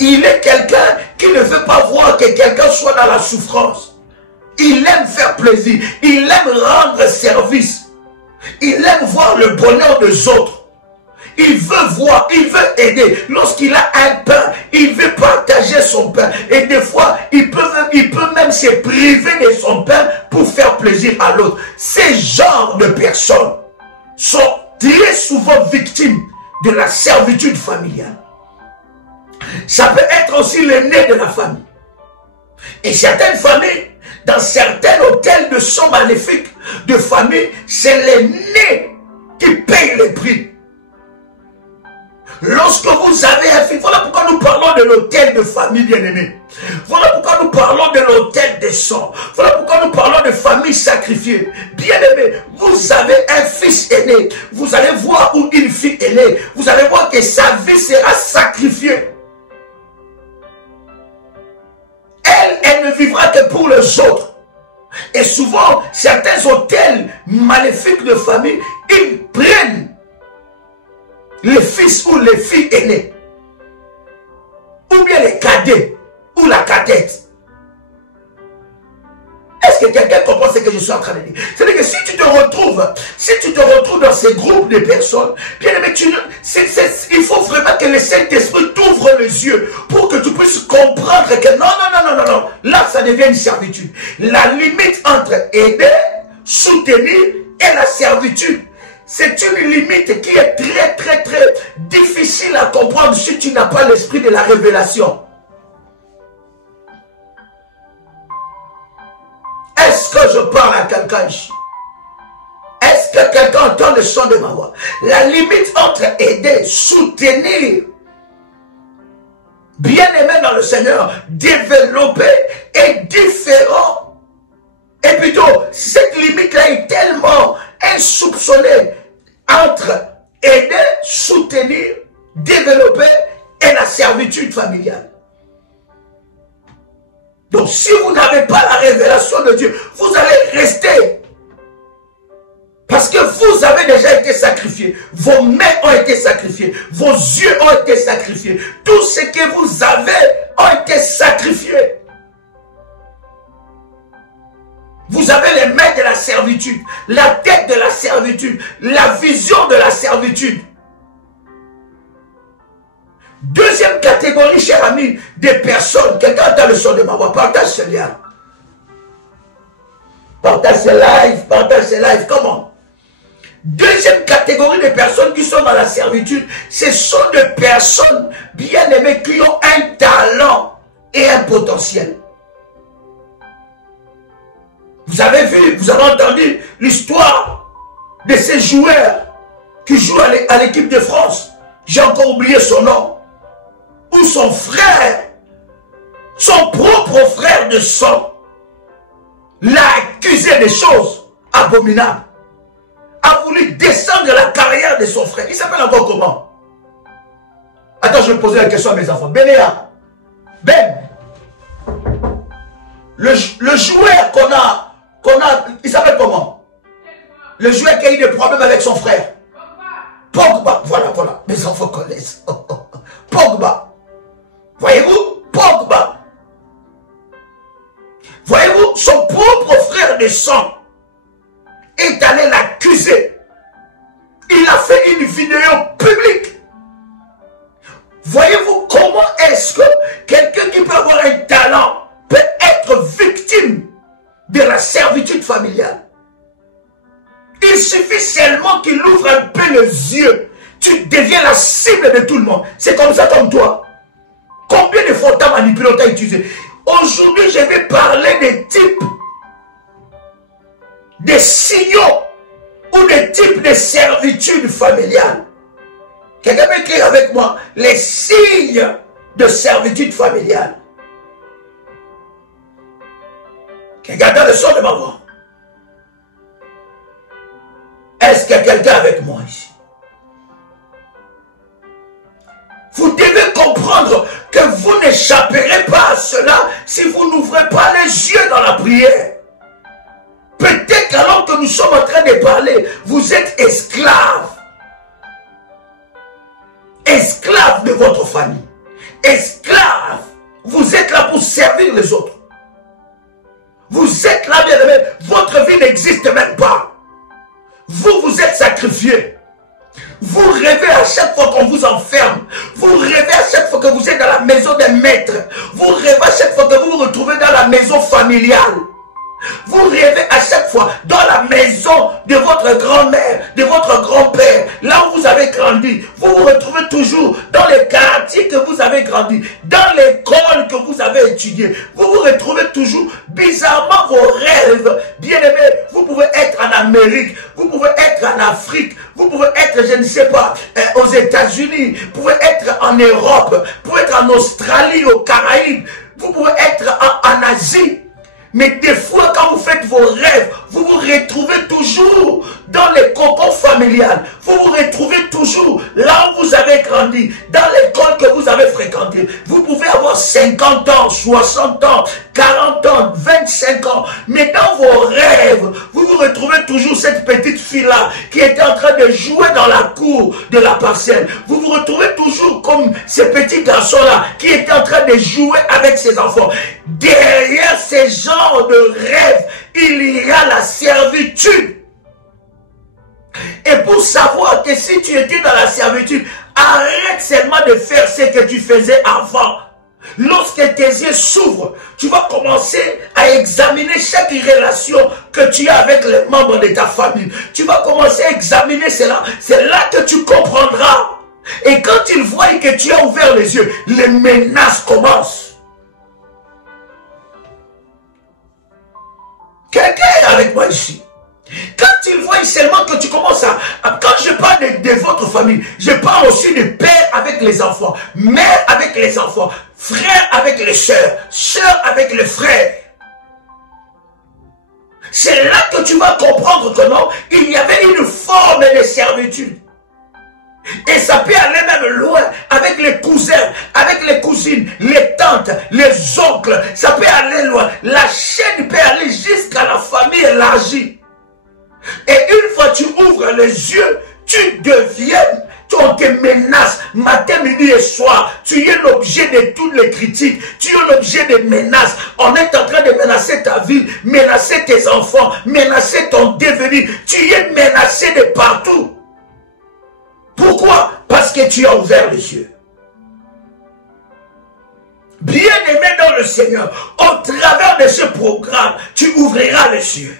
Il est quelqu'un qui ne veut pas voir que quelqu'un soit dans la souffrance. Il aime faire plaisir. Il aime rendre service. Il aime voir le bonheur des autres. Il veut voir, il veut aider. Lorsqu'il a un pain, il veut partager son pain. Et des fois, il peut même se priver de son pain pour faire plaisir à l'autre. Ces genres de personnes sont très souvent victimes de la servitude familiale. Ça peut être aussi l'aîné de la famille. Et certaines familles, dans certains hôtels de son maléfique de famille, c'est l'aîné qui paye le prix. Lorsque vous avez un fils, voilà pourquoi nous parlons de l'hôtel de famille bien-aimée. Voilà pourquoi nous parlons de l'hôtel des sangs. Voilà pourquoi nous parlons de famille sacrifiée. Bien-aimé, vous avez un fils aîné. Vous allez voir où une fille est née. Vous allez voir que sa vie sera sacrifiée. Elle ne vivra que pour les autres. Et souvent, certains hôtels maléfiques de famille, ils prennent les fils ou les filles aînées, ou bien les cadets, ou la cadette. Est-ce que quelqu'un comprend ce que je suis en train de dire? C'est-à-dire que si tu te retrouves dans ces groupes de personnes, bien aimé, il faut vraiment que le Saint-Esprit t'ouvre les yeux pour que tu puisses comprendre que non, là ça devient une servitude. La limite entre aider, soutenir et la servitude, c'est une limite qui est très difficile à comprendre si tu n'as pas l'esprit de la révélation. Est-ce que je parle à quelqu'un ici? Est-ce que quelqu'un entend le son de ma voix? La limite entre aider, soutenir, bien-aimé dans le Seigneur, développer est différent. Et plutôt, cette limite-là est tellement insoupçonnée entre aider, soutenir, développer et la servitude familiale. Donc si vous n'avez pas la révélation de Dieu, vous allez rester. Parce que vous avez déjà été sacrifiés. Vos mains ont été sacrifiées. Vos yeux ont été sacrifiés. Tout ce que vous avez a été sacrifié. Vous avez les mains de la servitude, la tête de la servitude, la vision de la servitude. Deuxième catégorie, cher ami, des personnes. Quelqu'un entend le son de ma voix. Partage ce lien. Partage ce live. Comment? Deuxième catégorie de personnes qui sont dans la servitude, ce sont des personnes bien aimées qui ont un talent et un potentiel. Vous avez vu, vous avez entendu l'histoire de ces joueurs qui jouent à l'équipe de France. J'ai encore oublié son nom. Où son frère son propre frère de sang l'a accusé des choses abominables, a voulu descendre la carrière de son frère. Il s'appelle encore comment? Attends, je vais poser la question à mes enfants. Benéa, Ben, le joueur qu'on a, il s'appelle comment? Le joueur qui a eu des problèmes avec son frère. Pogba. Voilà. Mes enfants connaissent. Pogba. Voyez-vous? Pogba. Voyez-vous, son propre frère de sang est allé l'accuser. Il a fait une vidéo publique. Voyez-vous comment est-ce que quelqu'un qui peut avoir un talent peut être victime de la servitude familiale? Il suffit seulement qu'il ouvre un peu les yeux. Tu deviens la cible de tout le monde. C'est comme ça comme toi. Combien de fois t'as manipulé, t'as utilisé? Aujourd'hui, je vais parler des types, des signaux ou des types de servitude familiale. Quelqu'un peut écrire avec moi les signes de servitude familiale. Quelqu'un dans le son de ma voix. Est-ce qu'il y a quelqu'un avec moi ici? Vous devez comprendre que vous n'échapperez pas à cela si vous n'ouvrez pas les yeux dans la prière. Peut-être alors que nous sommes en train de parler, vous êtes esclaves. Esclaves de votre famille. Esclaves. Vous êtes là pour servir les autres. Vous êtes là, bien aimé. Votre vie n'existe même pas. Vous vous êtes sacrifiés. Vous rêvez à chaque fois qu'on vous enferme. Vous rêvez à chaque fois que vous êtes dans la maison des maîtres. Vous rêvez à chaque fois que vous vous retrouvez dans la maison familiale. Vous rêvez à chaque fois dans la maison de votre grand-mère, de votre grand-père, là où vous avez grandi. Vous vous retrouvez toujours dans les quartiers que vous avez grandi, dans l'école que vous avez étudié. Vous vous retrouvez toujours, bizarrement, vos rêves, bien aimés. Vous pouvez être en Amérique, vous pouvez être en Afrique, vous pouvez être, je ne sais pas, aux États-Unis, vous pouvez être en Europe, vous pouvez être en Australie, aux Caraïbes, vous pouvez être en Asie. Mais des fois, quand vous faites vos rêves, vous vous retrouvez toujours dans les cocons familiales. Vous vous retrouvez toujours là où vous avez grandi, dans l'école que vous avez fréquentée. Vous pouvez avoir 50 ans, 60 ans, 40 ans, 25 ans. Mais dans vos rêves, vous vous retrouvez toujours cette petite fille-là qui était en train de jouer dans la cour de la parcelle. Vous vous retrouvez toujours comme ces petits garçons-là qui étaient en train de jouer avec ses enfants. Derrière ces genres de rêves, il y a la servitude. Et pour savoir que si tu étais dans la servitude, arrête seulement de faire ce que tu faisais avant. Lorsque tes yeux s'ouvrent, tu vas commencer à examiner chaque relation que tu as avec les membres de ta famille. Tu vas commencer à examiner cela. C'est là que tu comprendras. Et quand ils voient que tu as ouvert les yeux, les menaces commencent. Quelqu'un est avec moi ici. Quand ils voient seulement que tu commences quand je parle de votre famille, je parle aussi de père avec les enfants, mère avec les enfants, frère avec les sœurs, sœur avec les frères. C'est là que tu vas comprendre que non, il y avait une forme de servitude. Et ça peut aller même loin avec les cousins, avec les cousines, les tantes, les oncles. Ça peut aller loin. La chaîne peut aller jusqu'à la famille élargie. Et une fois que tu ouvres les yeux, tu deviens, on te menace matin, midi et soir. Tu es l'objet de toutes les critiques. Tu es l'objet des menaces. On est en train de menacer ta vie, menacer tes enfants, menacer ton devenir. Tu es menacé de partout. Pourquoi? Parce que tu as ouvert les yeux. Bien-aimé dans le Seigneur, au travers de ce programme, tu ouvriras les yeux.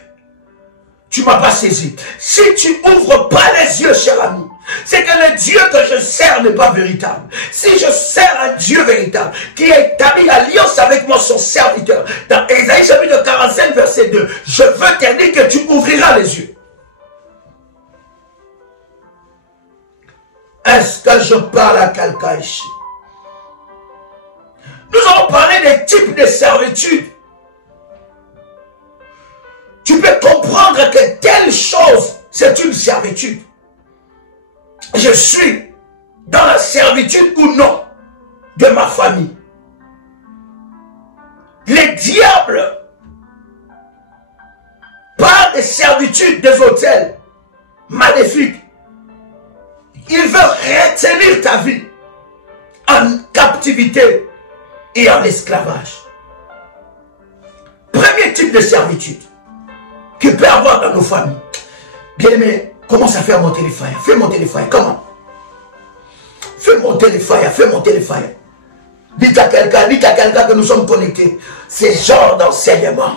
Tu ne m'as pas saisi. Si tu n'ouvres pas les yeux, cher ami, c'est que le Dieu que je sers n'est pas véritable. Si je sers un Dieu véritable, qui a établi l'alliance avec moi, son serviteur, dans Ésaïe chapitre 45, verset 2, je veux te dire que tu ouvriras les yeux. Est-ce que je parle à quelqu'un ici? Nous allons parler des type de servitude. Tu peux comprendre que telle chose, c'est une servitude. Je suis dans la servitude ou non de ma famille. Les diables, par des servitudes des hôtels maléfiques, ils veulent retenir ta vie en captivité et en esclavage. Premier type de servitude qu'il peut avoir dans nos familles. Bien-aimé, commence à faire monter les fires. Fais monter les fires. Comment? Fais monter les fires. Fais monter les fires. Dites à quelqu'un que nous sommes connectés. C'est genre d'enseignement.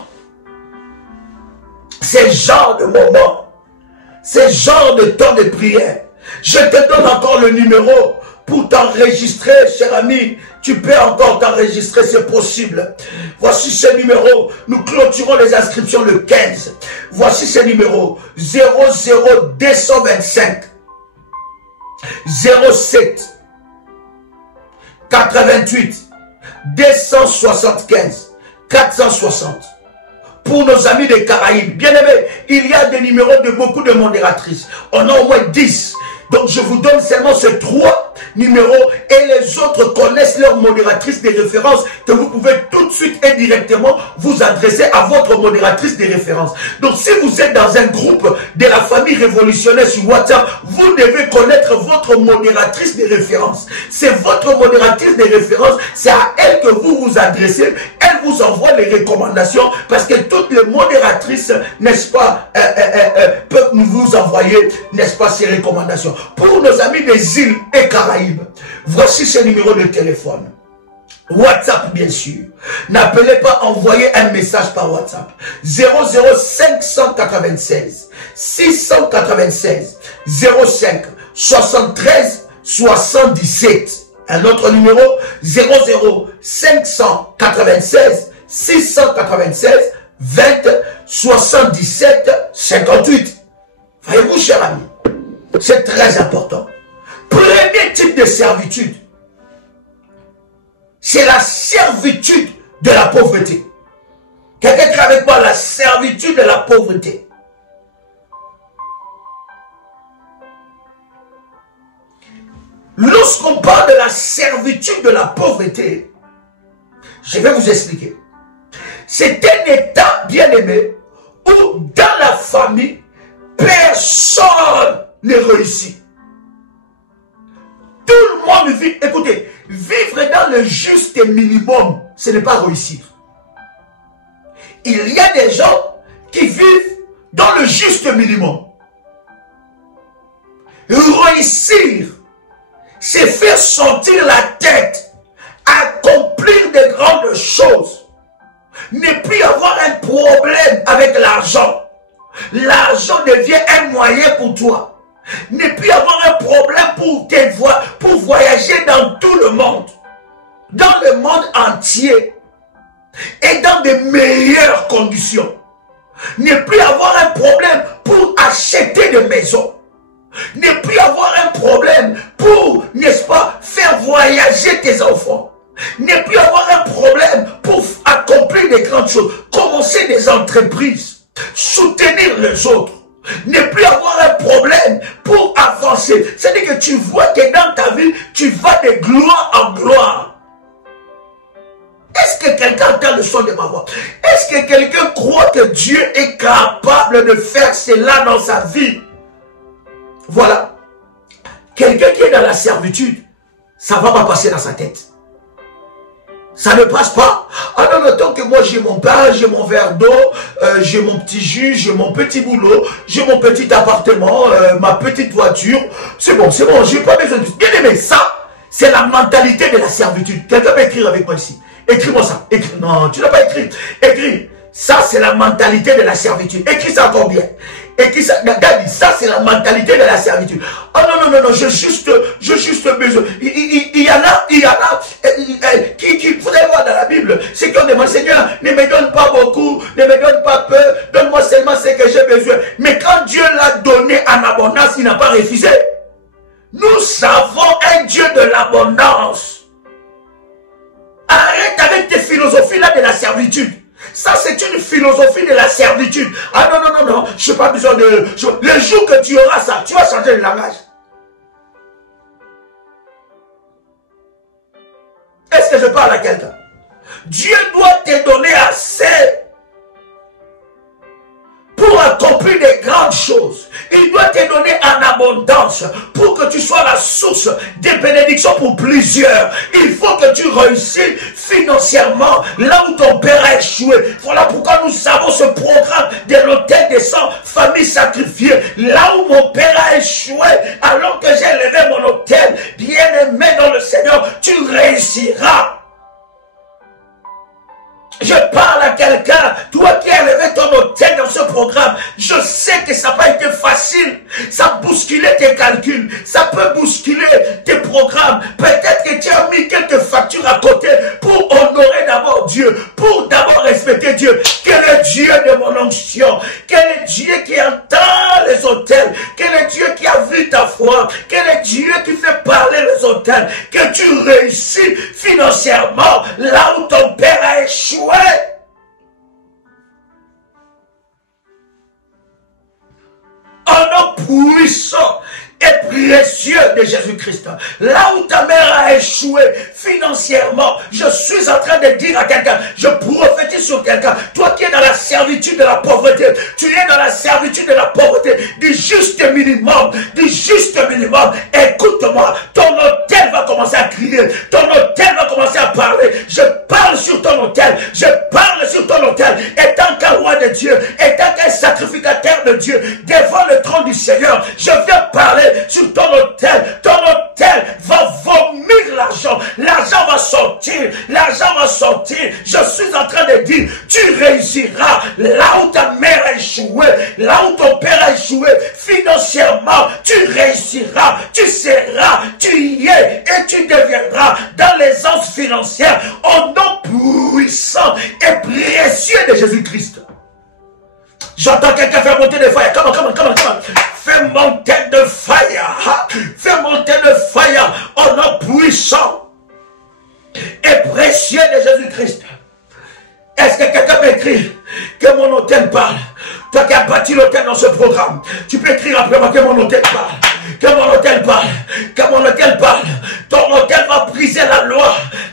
C'est genre de moment. C'est genre de temps de prière. Je te donne encore le numéro pour t'enregistrer, cher ami. Tu peux encore t'enregistrer, c'est possible. Voici ce numéro. Nous clôturons les inscriptions le 15. Voici ce numéro. 00225 07 88 275 460. Pour nos amis des Caraïbes. Bien aimés, il y a des numéros de beaucoup de modératrices. On a au moins 10. Donc je vous donne seulement ces 3 numéros et les autres connaissent leur modératrice des références que vous pouvez tout de suite et directement vous adresser à votre modératrice des références. Donc si vous êtes dans un groupe de la famille révolutionnaire sur WhatsApp, vous devez connaître votre modératrice des références. C'est votre modératrice des références, c'est à elle que vous vous adressez. Elle vous envoie les recommandations parce que toutes les modératrices, n'est-ce pas, peuvent vous envoyer, n'est-ce pas, ces recommandations. Pour nos amis des îles et Caraïbes, voici ce numéro de téléphone. WhatsApp, bien sûr. N'appelez pas, envoyez un message par WhatsApp. 00596 696 05 73 77. Un autre numéro, 00596 696 20 77 58. Voyez-vous, cher ami, c'est très important. Premier type de servitude, c'est la servitude de la pauvreté. Quelqu'un qui avec moi, la servitude de la pauvreté. Lorsqu'on parle de la servitude de la pauvreté, je vais vous expliquer. C'est un état bien aimé où dans la famille, personne ne réussit. Tout le monde vit. Écoutez, vivre dans le juste minimum, ce n'est pas réussir. Il y a des gens qui vivent dans le juste minimum. Réussir, c'est faire sortir la tête, accomplir de grandes choses, ne plus avoir un problème avec l'argent. L'argent devient un moyen pour toi. Ne plus avoir un problème pour voyager dans tout le monde entier et dans de meilleures conditions. Ne plus avoir un problème pour acheter de maisons. Ne plus avoir un problème pour, n'est-ce pas, faire voyager tes enfants. Ne plus avoir un problème pour accomplir des grandes choses. Commencer des entreprises. Soutenir les autres. Ne plus avoir un problème pour avancer. C'est-à-dire que tu vois que dans ta vie, tu vas de gloire en gloire. Est-ce que quelqu'un entend le son de ma voix? Est-ce que quelqu'un croit que Dieu est capable de faire cela dans sa vie? Voilà. Quelqu'un qui est dans la servitude, ça ne va pas passer dans sa tête. Ça ne passe pas. Ah non, tant que moi j'ai mon pain, j'ai mon verre d'eau, j'ai mon petit jus, j'ai mon petit boulot, j'ai mon petit appartement, ma petite voiture. C'est bon, j'ai pas besoin de... Bien aimé, ça, c'est la mentalité de la servitude. Quelqu'un peut écrire avec moi ici. Écris-moi ça. Écris. Non, tu n'as pas écrit. Écris. Ça, c'est la mentalité de la servitude. Écris ça encore bien. Écris ça. Regarde, ça, c'est la mentalité de la servitude. Oh non, j'ai juste besoin. Il y en a, qui, vous allez voir dans la Bible, c'est qu'on demande, Seigneur, ne me donne pas beaucoup, ne me donne pas peu, donne-moi seulement ce que j'ai besoin. Mais quand Dieu l'a donné en abondance, il n'a pas refusé. Nous savons un Dieu de l'abondance. Arrête avec Cette philosophie-là de la servitude, ça c'est une philosophie de la servitude. Ah non, non, non, non, je n'ai pas besoin de... Le jour que tu auras ça, tu vas changer le langage. Est-ce que je parle à quelqu'un? Dieu doit te donner assez pour accomplir des grandes choses. Il doit te donner en abondance pour que tu sois la source des bénédictions pour plusieurs. Il faut que tu réussisses financièrement là où ton père a échoué. Voilà pourquoi nous avons ce programme de l'autel des 100 familles sacrifiées. Là où mon père a échoué, alors que j'ai élevé mon autel, bien aimé dans le Seigneur, tu réussiras. Je parle à quelqu'un, toi qui as élevé ton autel dans ce programme, je sais que ça n'a pas été facile, ça a bousculé tes calculs, ça peut bousculer tes programmes, peut-être que tu as mis quelques factures à côté pour honorer d'abord Dieu, pour d'abord respecter Dieu. Quel est Dieu de mon onction? Quel est Dieu qui entend les autels? Quel est Dieu qui a vu ta foi? Quel est Dieu qui fait parler les autels? Que tu réussis financièrement là où ton père a échoué. Un homme puissant et précieux de Jésus-Christ. Là où ta mère a échoué financièrement, je suis en train de dire à quelqu'un, je prophétise sur quelqu'un, toi qui es dans la servitude de la pauvreté, tu es dans la servitude de la pauvreté, du juste minimum, écoute-moi, ton autel va commencer à crier, ton autel va commencer à parler, je parle sur ton autel, je parle sur ton autel, étant qu'un roi de Dieu, étant qu'un sacrificateur de Dieu, devant le trône du Seigneur, je viens parler sur ton autel va vomir l'argent, l'argent va sortir, je suis en train de dire, tu réussiras là où ta mère a échoué, là où ton père a échoué, financièrement, tu réussiras, tu seras, tu y es et tu deviendras dans l'aisance financière au nom puissant et précieux de Jésus-Christ. J'entends quelqu'un faire monter de fire. Come on. Fais monter de fire. Fais monter de fire au nom puissant et précieux de Jésus-Christ. Est-ce que quelqu'un peut écrire que mon autel parle? Toi qui as bâti l'autel dans ce programme, tu peux écrire après moi que mon autel parle. Que mon autel parle. Que mon autel parle. Ton autel va briser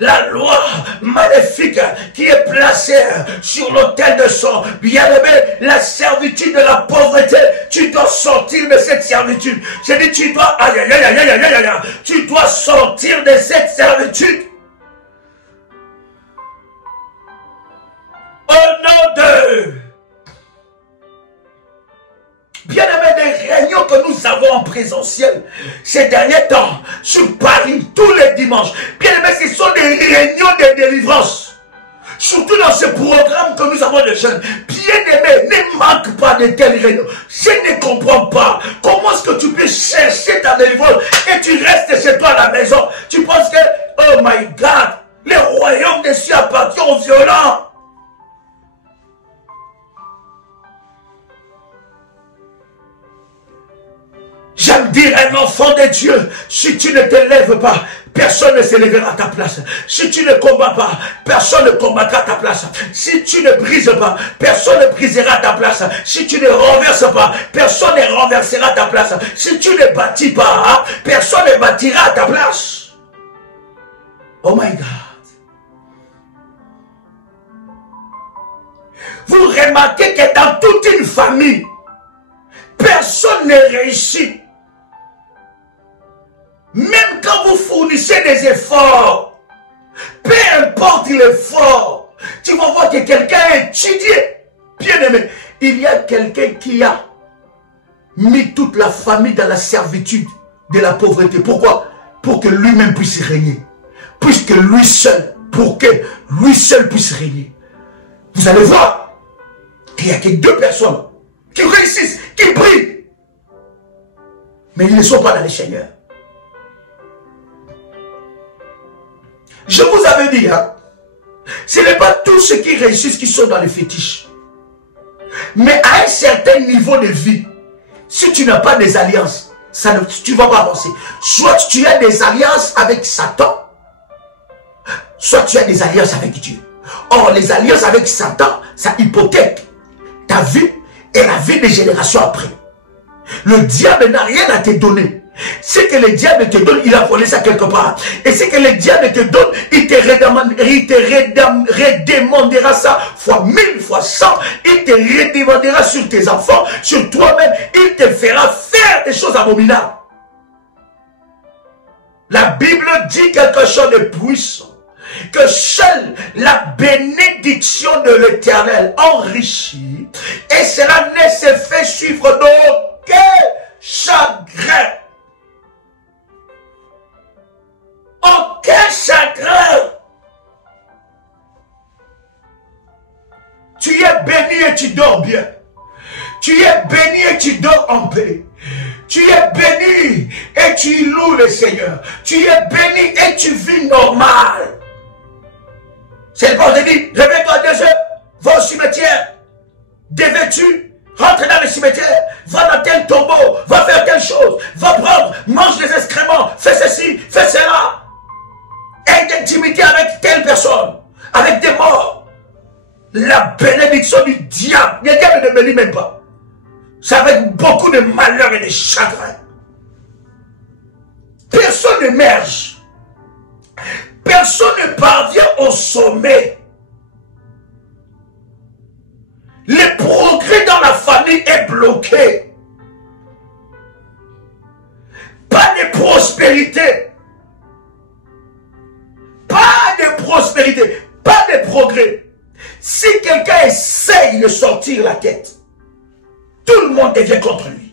la loi maléfique qui est placée sur l'autel de son bien-aimé, la servitude de la pauvreté. Tu dois sortir de cette servitude. J'ai dit, tu dois, tu dois sortir de cette servitude. Au nom de... Bien-aimé, des réunions que nous avons en présentiel ces derniers temps, sur Paris, tous les dimanches. Bien-aimé, ce sont des réunions de délivrance. Surtout dans ce programme que nous avons de jeunes. Bien-aimé, ne manque pas de telles réunions. Je ne comprends pas. Comment est-ce que tu peux chercher ta délivrance et tu restes chez toi à la maison? Tu penses que, oh my God, le royaume des cieux appartient aux violents. J'aime dire, un enfant de Dieu, si tu ne te lèves pas, personne ne se lèvera à ta place. Si tu ne combats pas, personne ne combattra à ta place. Si tu ne brises pas, personne ne brisera à ta place. Si tu ne renverses pas, personne ne renversera à ta place. Si tu ne bâtis pas, personne ne bâtira à ta place. Oh my God. Vous remarquez que dans toute une famille, personne ne réussit. Même quand vous fournissez des efforts, peu importe l'effort, tu vas voir que quelqu'un a étudié. Bien aimé, il y a quelqu'un qui a mis toute la famille dans la servitude de la pauvreté. Pourquoi? Pour que lui-même puisse régner. Puisque lui seul, pour que lui seul puisse régner. Vous allez voir qu'il n'y a que 2 personnes qui réussissent, qui brillent. Mais ils ne sont pas dans les Seigneurs. Je vous avais dit, ce n'est pas tous ceux qui réussissent qui sont dans les fétiches. Mais à un certain niveau de vie, si tu n'as pas des alliances, tu ne vas pas avancer. Soit tu as des alliances avec Satan, soit tu as des alliances avec Dieu. Or, les alliances avec Satan, ça hypothèque ta vie et la vie des générations après. Le diable n'a rien à te donner. Ce que le diable te donne, il a volé ça quelque part. Et ce que le diable te donne, il te redemandera ça fois 1000, fois 100. Il te redemandera sur tes enfants, sur toi-même. Il te fera faire des choses abominables. La Bible dit quelque chose de puissant. Que seule la bénédiction de l'Éternel enrichit. Et cela ne se fait suivre d'aucun chagrin. Aucun chagrin. Tu es béni et tu dors bien. Tu es béni et tu dors en paix. Tu es béni et tu loues le Seigneur. Tu es béni et tu vis normal. C'est le bon te dit, réveille-toi à 2 heures, va au cimetière, dévêtu, rentre dans le cimetière, va dans tel tombeau, va faire telle chose, va prendre, mange les excréments, fais ceci, fais cela. Aie d'intimité avec telle personne, avec des morts. La bénédiction du diable, le diable ne bénit même pas. C'est avec beaucoup de malheur et de chagrin. Personne n'émerge. Personne ne parvient au sommet. Le progrès dans la famille est bloqué. Pas de prospérité. Pas de prospérité. Pas de progrès. Si quelqu'un essaye de sortir la tête, tout le monde devient contre lui.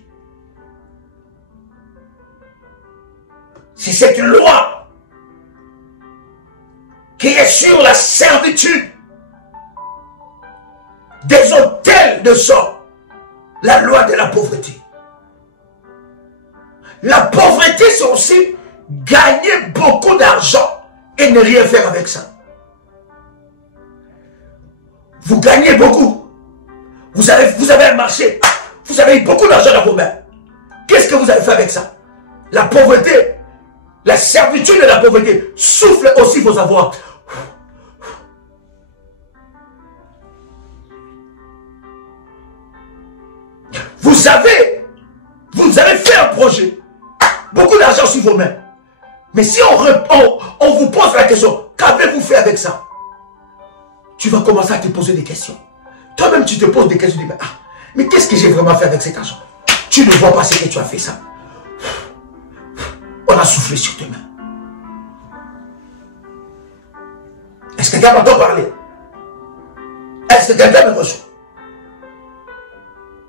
C'est cette loi qui est sur la servitude des autels de sang, la loi de la pauvreté. La pauvreté, c'est aussi gagner beaucoup d'argent et ne rien faire avec ça. Vous gagnez beaucoup. Vous avez un marché. Vous avez beaucoup d'argent dans vos mains. Qu'est-ce que vous avez fait avec ça? La pauvreté, la servitude de la pauvreté souffle aussi vos avoirs. Vous avez fait un projet, beaucoup d'argent sur vos mains. Mais si on vous pose la question, qu'avez-vous fait avec ça? Tu vas commencer à te poser des questions. Toi-même, tu te poses des questions. Mais qu'est-ce que j'ai vraiment fait avec cet argent? Tu ne vois pas ce que tu as fait ça. On a soufflé sur tes mains. Est-ce que quelqu'un m'entend parler? Est-ce que quelqu'un me reçoit?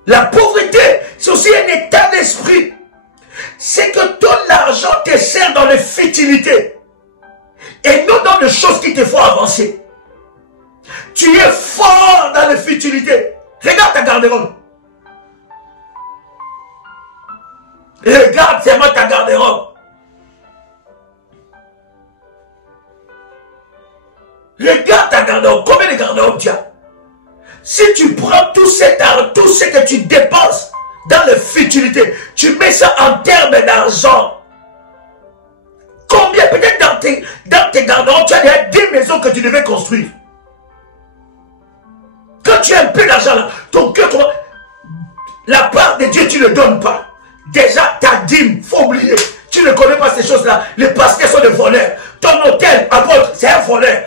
La pauvreté, c'est aussi un état d'esprit. C'est que ton argent te sert dans les futilités. Et non dans les choses qui te font avancer. Tu es fort dans les futilités. Regarde ta garde-robe. Regarde seulement ta garde-robe. Regarde ta garde-robe. Combien de garde-robe tu as? Si tu prends tout cet argent, tout ce que tu dépenses dans les futilités, tu mets ça en termes d'argent. Combien? Peut-être dans tes garde-robes, tu as déjà 10 maisons que tu devais construire. Quand tu as un peu d'argent là, ton cœur, la part de Dieu, tu ne le donnes pas. Déjà, ta dîme, il faut oublier. Tu ne connais pas ces choses-là. Les pasteurs sont des voleurs. Ton hôtel, apôtre, c'est un voleur.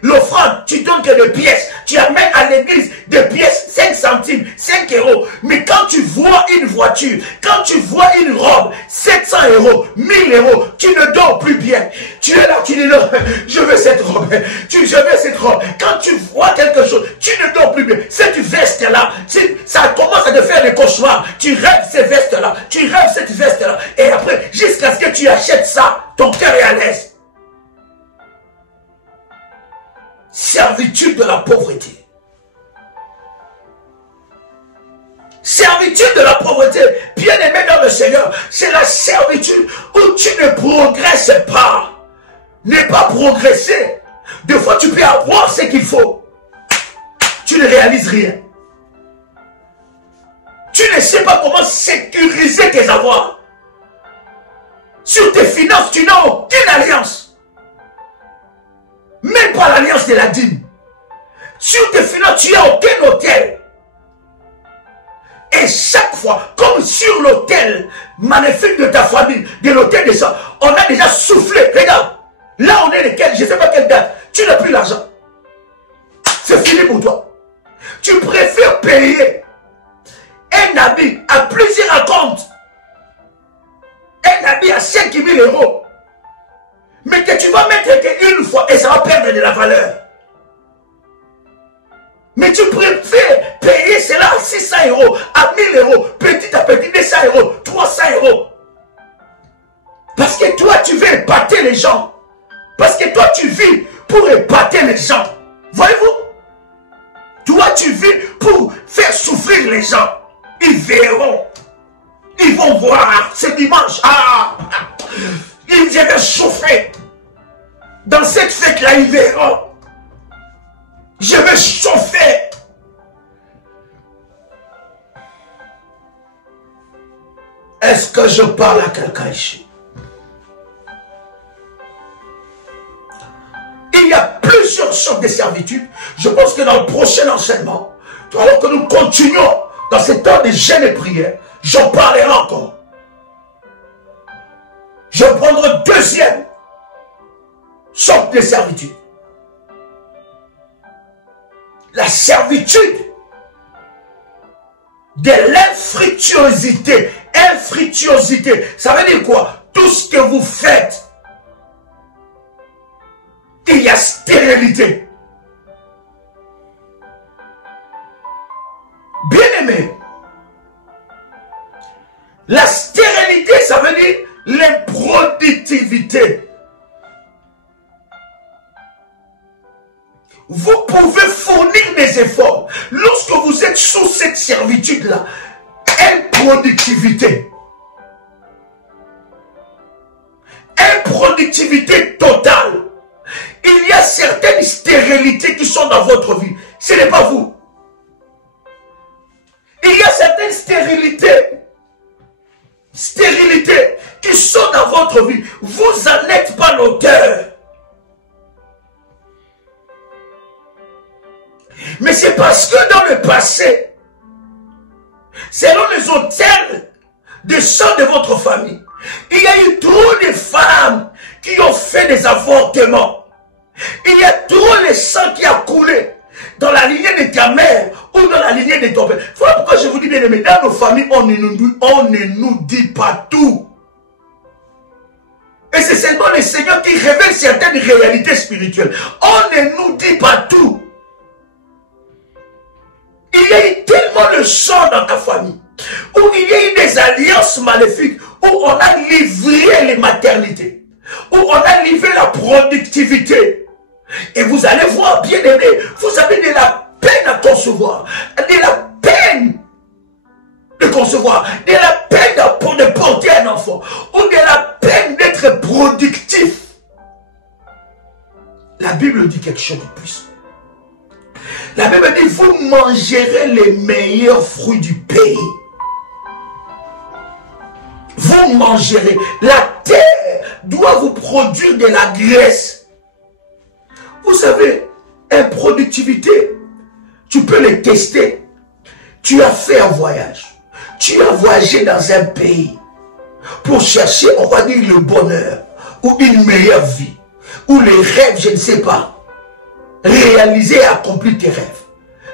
L'offrande, tu donnes que des pièces. Tu amènes à l'église des pièces, 5 centimes, 5 euros. Mais quand tu vois une voiture, quand tu vois une robe, 700 euros, 1000 euros, tu ne dors plus bien. Tu es là, tu dis non, je veux cette robe. Je veux cette robe. Quand tu vois quelque chose, tu ne dors plus bien. Cette veste-là, ça commence à te faire des cauchemars. Tu rêves ces vestes-là, tu rêves cette veste-là. Et après, jusqu'à ce que tu achètes ça, ton cœur est à l'aise. Servitude de la pauvreté. Servitude de la pauvreté, bien-aimé dans le Seigneur, c'est la servitude où tu ne progresses pas. Ne pas progresser. Des fois, tu peux avoir ce qu'il faut. Tu ne réalises rien. Tu ne sais pas comment sécuriser tes avoirs. Sur tes finances, tu n'as aucune alliance. Même pas l'alliance de la dîme. Sur tes finances, tu n'as aucun hôtel. Et chaque fois, comme sur l'hôtel magnifique de ta famille, de l'hôtel des gens, on a déjà soufflé. Regarde, là on est lesquels, je ne sais pas quelle date, tu n'as plus l'argent. C'est fini pour toi. Tu préfères payer un habit à plusieurs comptes. Un habit à 5 000 €. Mais que tu vas mettre qu'une fois et ça va perdre de la valeur. Mais tu préfères payer cela à 600 €, à 1000 €, petit à petit, 200 €, 300 €. Parce que toi, tu veux épater les gens. Parce que toi, tu vis pour épater les gens. Voyez-vous? Toi, tu vis pour faire souffrir les gens. Ils verront. Ils vont voir ce dimanche. Ah! Ils viennent chauffer. Dans cette fête-là, ils verront. Je vais chauffer. Est-ce que je parle à quelqu'un ici? Il y a plusieurs sortes de servitudes. Je pense que dans le prochain enseignement, alors que nous continuons dans ce temps de jeûne et prière, j'en parlerai encore. Je prendrai deuxième sorte de servitude. La servitude de l'infructuosité. Infructuosité, ça veut dire quoi? Tout ce que vous faites, il y a stérilité. Bien-aimé, la stérilité, ça veut dire l'improductivité. Vous pouvez fournir des efforts. Lorsque vous êtes sous cette servitude-là, improductivité. Improductivité totale. Il y a certaines stérilités qui sont dans votre vie. Ce n'est pas vous. Il y a certaines stérilités qui sont dans votre vie. Vous n'en êtes pas l'auteur. Mais c'est parce que dans le passé, selon les autels de sang de votre famille, il y a eu trop de femmes qui ont fait des avortements. Il y a trop de sang qui a coulé dans la lignée de ta mère ou dans la lignée de ton père. Voilà pourquoi je vous dis bien aimé, dans nos familles, on ne nous dit pas tout. Et c'est seulement le Seigneur qui révèle certaines réalités spirituelles. On ne nous dit pas tout. Il y a eu tellement de sang dans ta famille, où il y a eu des alliances maléfiques, où on a livré les maternités, où on a livré la productivité. Et vous allez voir, bien aimé, vous avez de la peine à concevoir, de la peine de concevoir, de la peine de porter un enfant, ou de la peine d'être productif. La Bible dit quelque chose de plus. La Bible dit, vous mangerez les meilleurs fruits du pays. Vous mangerez. La terre doit vous produire de la graisse. Vous savez, improductivité, tu peux le tester. Tu as fait un voyage. Tu as voyagé dans un pays pour chercher, on va dire, le bonheur ou une meilleure vie. Ou les rêves, je ne sais pas. Réaliser et accomplir tes rêves.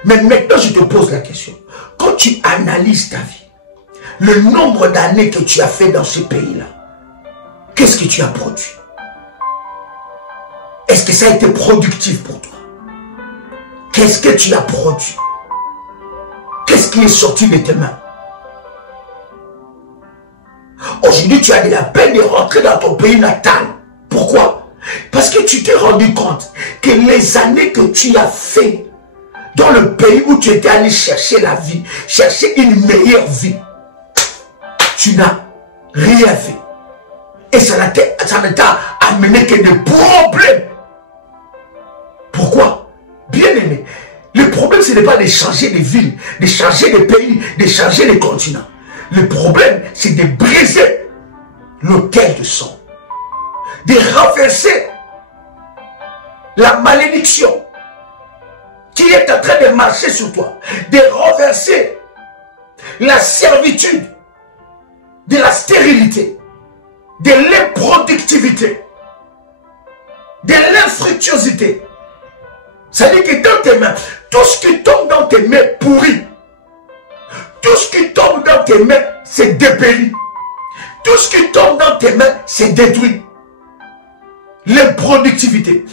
Mais maintenant, je te pose la question. Quand tu analyses ta vie, le nombre d'années que tu as fait dans ce pays-là, qu'est-ce que tu as produit? Est-ce que ça a été productif pour toi? Qu'est-ce que tu as produit? Qu'est-ce qui est sorti de tes mains? Aujourd'hui, tu as de la peine de rentrer dans ton pays natal. Pourquoi? Parce que tu t'es rendu compte que les années que tu as fait dans le pays où tu étais allé chercher la vie, chercher une meilleure vie, tu n'as rien fait. Et ça ne t'a amené que des problèmes. Pourquoi? Bien aimé, le problème ce n'est pas de changer de ville, de changer de pays, de changer de continent. Le problème c'est de briser l'autel de sang, de renverser la malédiction qui est en train de marcher sur toi, de renverser la servitude, de la stérilité, de l'improductivité, de l'infructuosité. Ça dit que dans tes mains, tout ce qui tombe dans tes mains pourrit. Tout ce qui tombe dans tes mains, c'est dépérit. Tout ce qui tombe dans tes mains, c'est détruit. L'improductivité.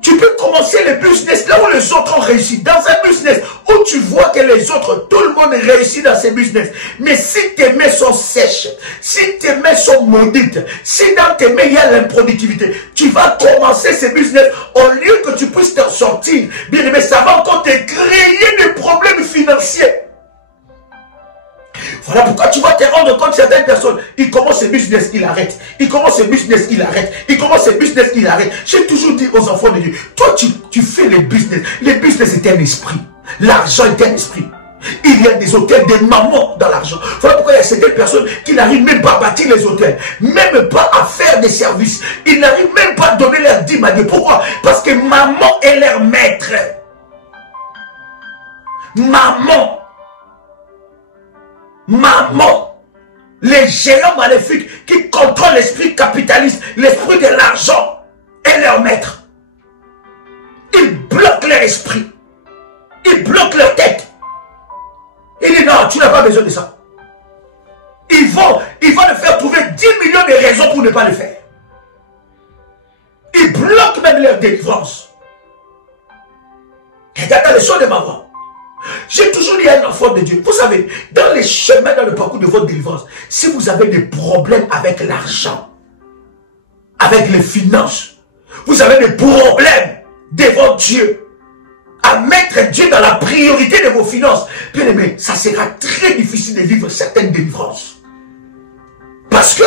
Tu peux commencer le business là où les autres ont réussi. Dans un business où tu vois que les autres, tout le monde réussit dans ces business. Mais si tes mains sont sèches, si tes mains sont maudites, si dans tes mains il y a l'improductivité, tu vas commencer ces business au lieu que tu puisses t'en sortir. Bien aimé, ça va encore te créer des problèmes financiers. Voilà pourquoi tu vas te rendre compte, certaines personnes, ils commencent ce business, ils arrêtent. Ils commencent ce business, ils arrêtent. Ils commencent ce business, ils arrêtent. J'ai toujours dit aux enfants de Dieu, toi tu fais les business. Les business est un esprit. L'argent est un esprit. Il y a des hôtels, des mamans dans l'argent. Voilà pourquoi il y a certaines personnes qui n'arrivent même pas à bâtir les hôtels. Même pas à faire des services. Ils n'arrivent même pas à donner leur dîme à Dieu. Pourquoi? Parce que maman est leur maître. Maman, les géants maléfiques qui contrôlent l'esprit capitaliste, l'esprit de l'argent, est leur maître. Ils bloquent leur esprit. Ils bloquent leur tête. Il dit non, tu n'as pas besoin de ça. Ils vont le faire trouver 10 millions de raisons pour ne pas le faire. Ils bloquent même leur délivrance. Regarde les choses de maman. J'ai toujours dit à un enfant de Dieu, vous savez, dans les chemins, dans le parcours de votre délivrance, si vous avez des problèmes avec l'argent, avec les finances, vous avez des problèmes devant Dieu, à mettre Dieu dans la priorité de vos finances, bien aimé, ça sera très difficile de vivre certaines délivrances. Parce que,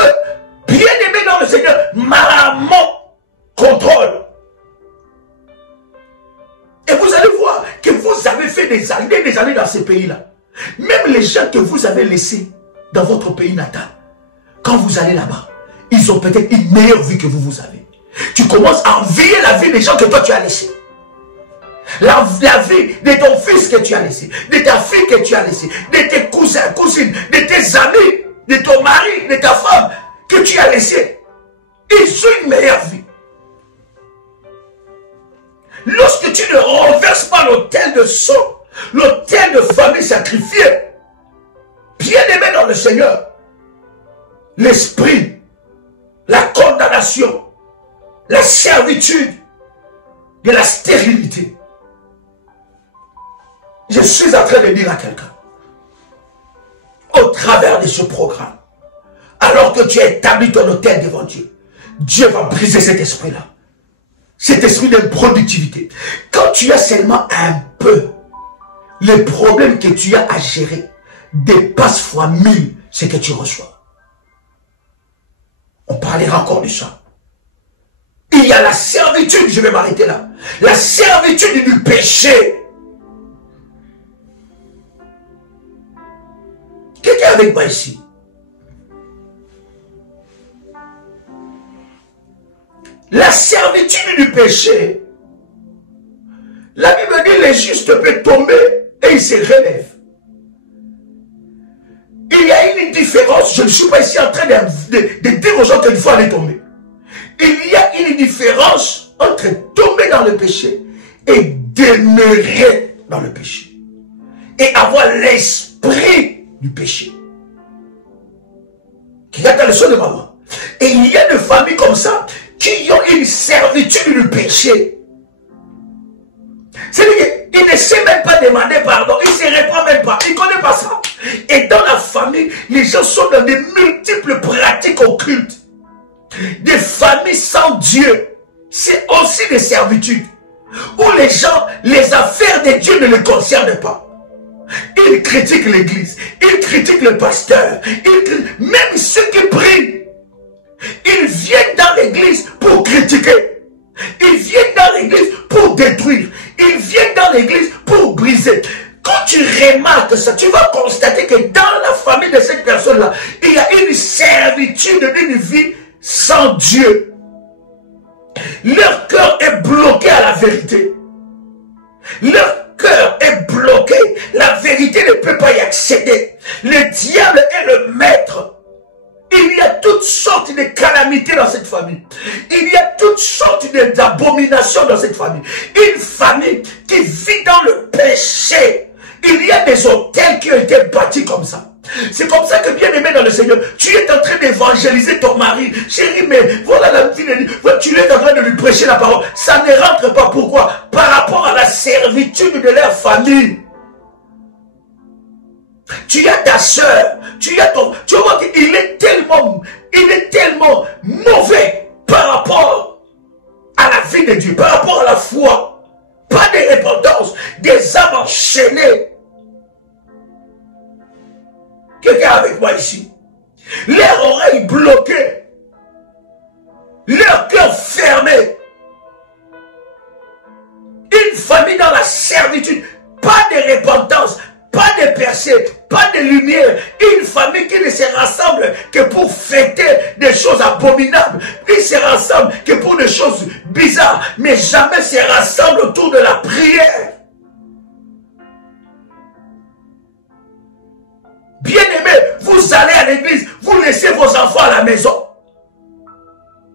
bien aimé dans le Seigneur, maman contrôle. Et vous allez voir que vous avez fait des années dans ces pays-là. Même les gens que vous avez laissés dans votre pays natal, quand vous allez là-bas, ils ont peut-être une meilleure vie que vous avez. Tu commences à envier la vie des gens que toi tu as laissés. La vie de ton fils que tu as laissé, de ta fille que tu as laissé, de tes cousins, cousines, de tes amis, de ton mari, de ta femme que tu as laissé. Ils ont une meilleure vie. Lorsque tu ne renverses pas l'autel de sang, l'autel de famille sacrifiée, bien aimé dans le Seigneur, l'esprit, la condamnation, la servitude de la stérilité. Je suis en train de dire à quelqu'un, au travers de ce programme, alors que tu as établi ton autel devant Dieu, Dieu va briser cet esprit-là. Cet esprit d'improductivité. Quand tu as seulement un peu, les problèmes que tu as à gérer dépassent fois 1000 ce que tu reçois. On parlera encore de ça. Il y a la servitude, je vais m'arrêter là. La servitude du péché. Quelqu'un avec moi ici? La servitude du péché. La Bible dit les justes peuvent tomber et ils se relèvent. Il y a une différence. Je ne suis pas ici en train de dire aux gens qu'il faut aller tomber. Il y a une différence entre tomber dans le péché et demeurer dans le péché. Et avoir l'esprit du péché. Qui a le son de maman. Et il y a des familles comme ça qui ont une servitude du péché. C'est-à-dire qu'il ne sait même pas demander pardon, il ne se répand même pas, il ne connaît pas ça. Et dans la famille, les gens sont dans de multiples pratiques occultes. Des familles sans Dieu, c'est aussi des servitudes. Où les gens, les affaires de Dieu ne les concernent pas. Ils critiquent l'église, ils critiquent le pasteur, même ceux qui prient. Ils viennent dans l'église pour critiquer. Ils viennent dans l'église pour détruire. Ils viennent dans l'église pour briser. Quand tu remarques ça, tu vas constater que dans la famille de cette personne-là, il y a une servitude d'une vie sans Dieu. Leur cœur est bloqué à la vérité. Leur céder. Le diable est le maître. Il y a toutes sortes de calamités dans cette famille. Il y a toutes sortes d'abominations dans cette famille. Une famille qui vit dans le péché. Il y a des hôtels qui ont été bâtis comme ça. C'est comme ça que, bien aimé dans le Seigneur, tu es en train d'évangéliser ton mari. Chérie, mais voilà la fille, tu es en train de lui prêcher la parole. Ça ne rentre pas. Pourquoi? Par rapport à la servitude de leur famille. Tu as ta soeur, tu vois qu'il est tellement mauvais par rapport à la vie de Dieu, par rapport à la foi. Pas de repentance, des âmes enchaînées. Quelqu'un avec moi ici. Leurs oreilles bloquées. Leur cœur fermé. Une famille dans la servitude. Pas de repentance. Pas de percée, pas de lumière. Une famille qui ne se rassemble que pour fêter des choses abominables. Ils se rassemblent que pour des choses bizarres. Mais jamais se rassemblent autour de la prière. Bien-aimés, vous allez à l'église, vous laissez vos enfants à la maison.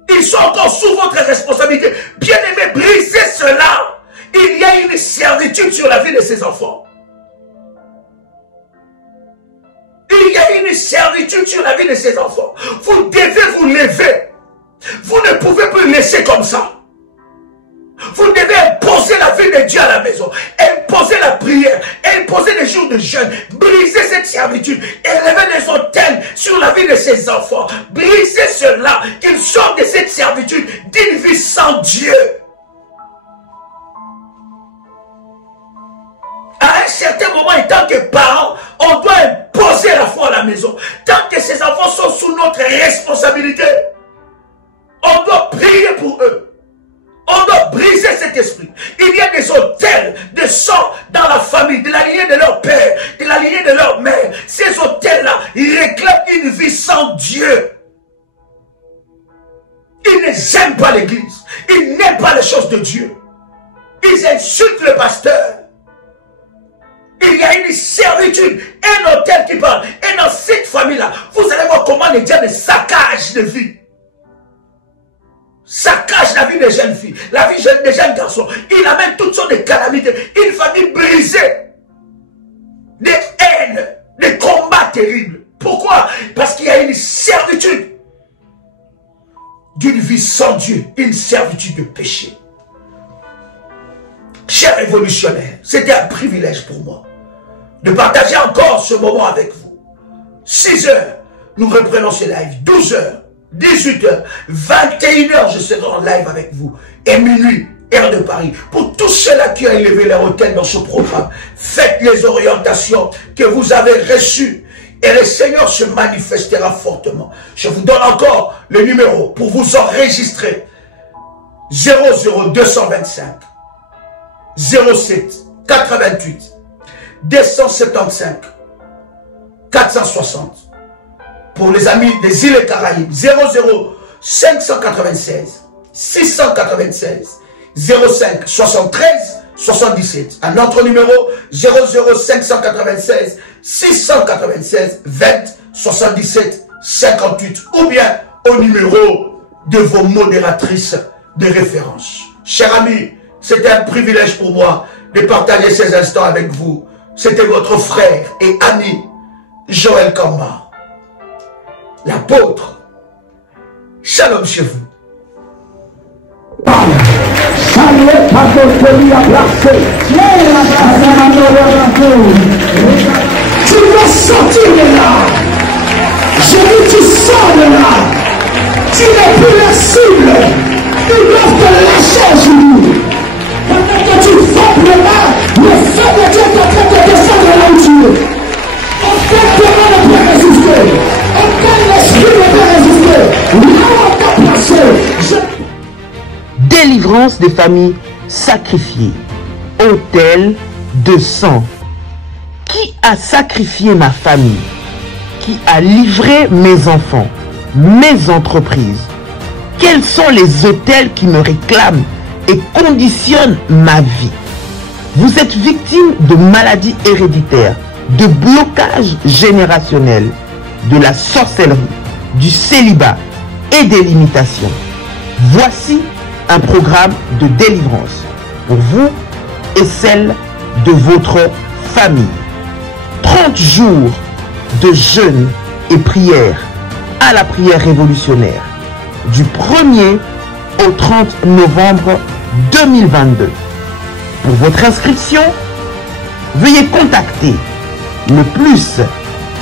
Ils sont encore sous votre responsabilité. Bien-aimés, brisez cela. Il y a une servitude sur la vie de ces enfants. Il y a une servitude sur la vie de ces enfants. Vous devez vous lever. Vous ne pouvez plus laisser comme ça. Vous devez imposer la vie de Dieu à la maison. Imposer la prière. Imposer les jours de jeûne. Briser cette servitude. Élever les autels sur la vie de ces enfants. Briser cela. Qu'ils sortent de cette servitude d'une vie sans Dieu. À un certain moment, en tant que parents, on doit imposer la foi à la maison. Tant que ces enfants sont sous notre responsabilité, on doit prier pour eux. On doit briser cet esprit. Il y a des autels de sang dans la famille, de la lignée de leur père, de la lignée de leur mère. Ces autels-là, ils réclament une vie sans Dieu. Ils n'aiment pas l'église. Ils n'aiment pas les choses de Dieu. Ils insultent le pasteur. Il y a une servitude, un hôtel qui parle. Et dans cette famille-là, vous allez voir comment les diables saccagent de vie. Saccagent la vie des jeunes filles, la vie des jeunes garçons. Il amène toutes sortes de calamités. Une famille brisée. Des haines, des combats terribles. Pourquoi? Parce qu'il y a une servitude d'une vie sans Dieu. Une servitude de péché. Chers révolutionnaires, c'était un privilège pour moi de partager encore ce moment avec vous. 6 heures, nous reprenons ce live. 12 heures, 18 heures, 21 heures, je serai en live avec vous. Et minuit, heure de Paris. Pour tous ceux-là qui ont élevé leur hôtel dans ce programme, faites les orientations que vous avez reçues. Et le Seigneur se manifestera fortement. Je vous donne encore le numéro pour vous enregistrer. 00225 07 88 275 460. Pour les amis des îles Caraïbes, 00 596 696 05 73 77. Un autre numéro, 00 596 696 20 77 58. Ou bien au numéro de vos modératrices de référence. Chers amis, c'était un privilège pour moi de partager ces instants avec vous. C'était votre frère et ami, Joël Kamba, l'apôtre. Shalom chez vous. Tu dois sortir de là. Je dis tu sors de là. Tu n'es plus la cible. Ils doivent te lâcher aujourd'hui. Pendant que tu frappes le bas, le feu de Dieu est en train de descendre là où tu es. Aucun démon ne peut résister. Aucun esprit ne peut résister. Là où on t'a placé, Délivrance des familles sacrifiées. Autel de sang. Qui a sacrifié ma famille? Qui a livré mes enfants, mes entreprises? Quels sont les autels qui me réclament et conditionnent ma vie? Vous êtes victime de maladies héréditaires, de blocage générationnel, de la sorcellerie, du célibat et des limitations. Voici un programme de délivrance pour vous et celle de votre famille. 30 jours de jeûne et prière à la prière révolutionnaire du 1er au 30 novembre 2022. Pour votre inscription, veuillez contacter le plus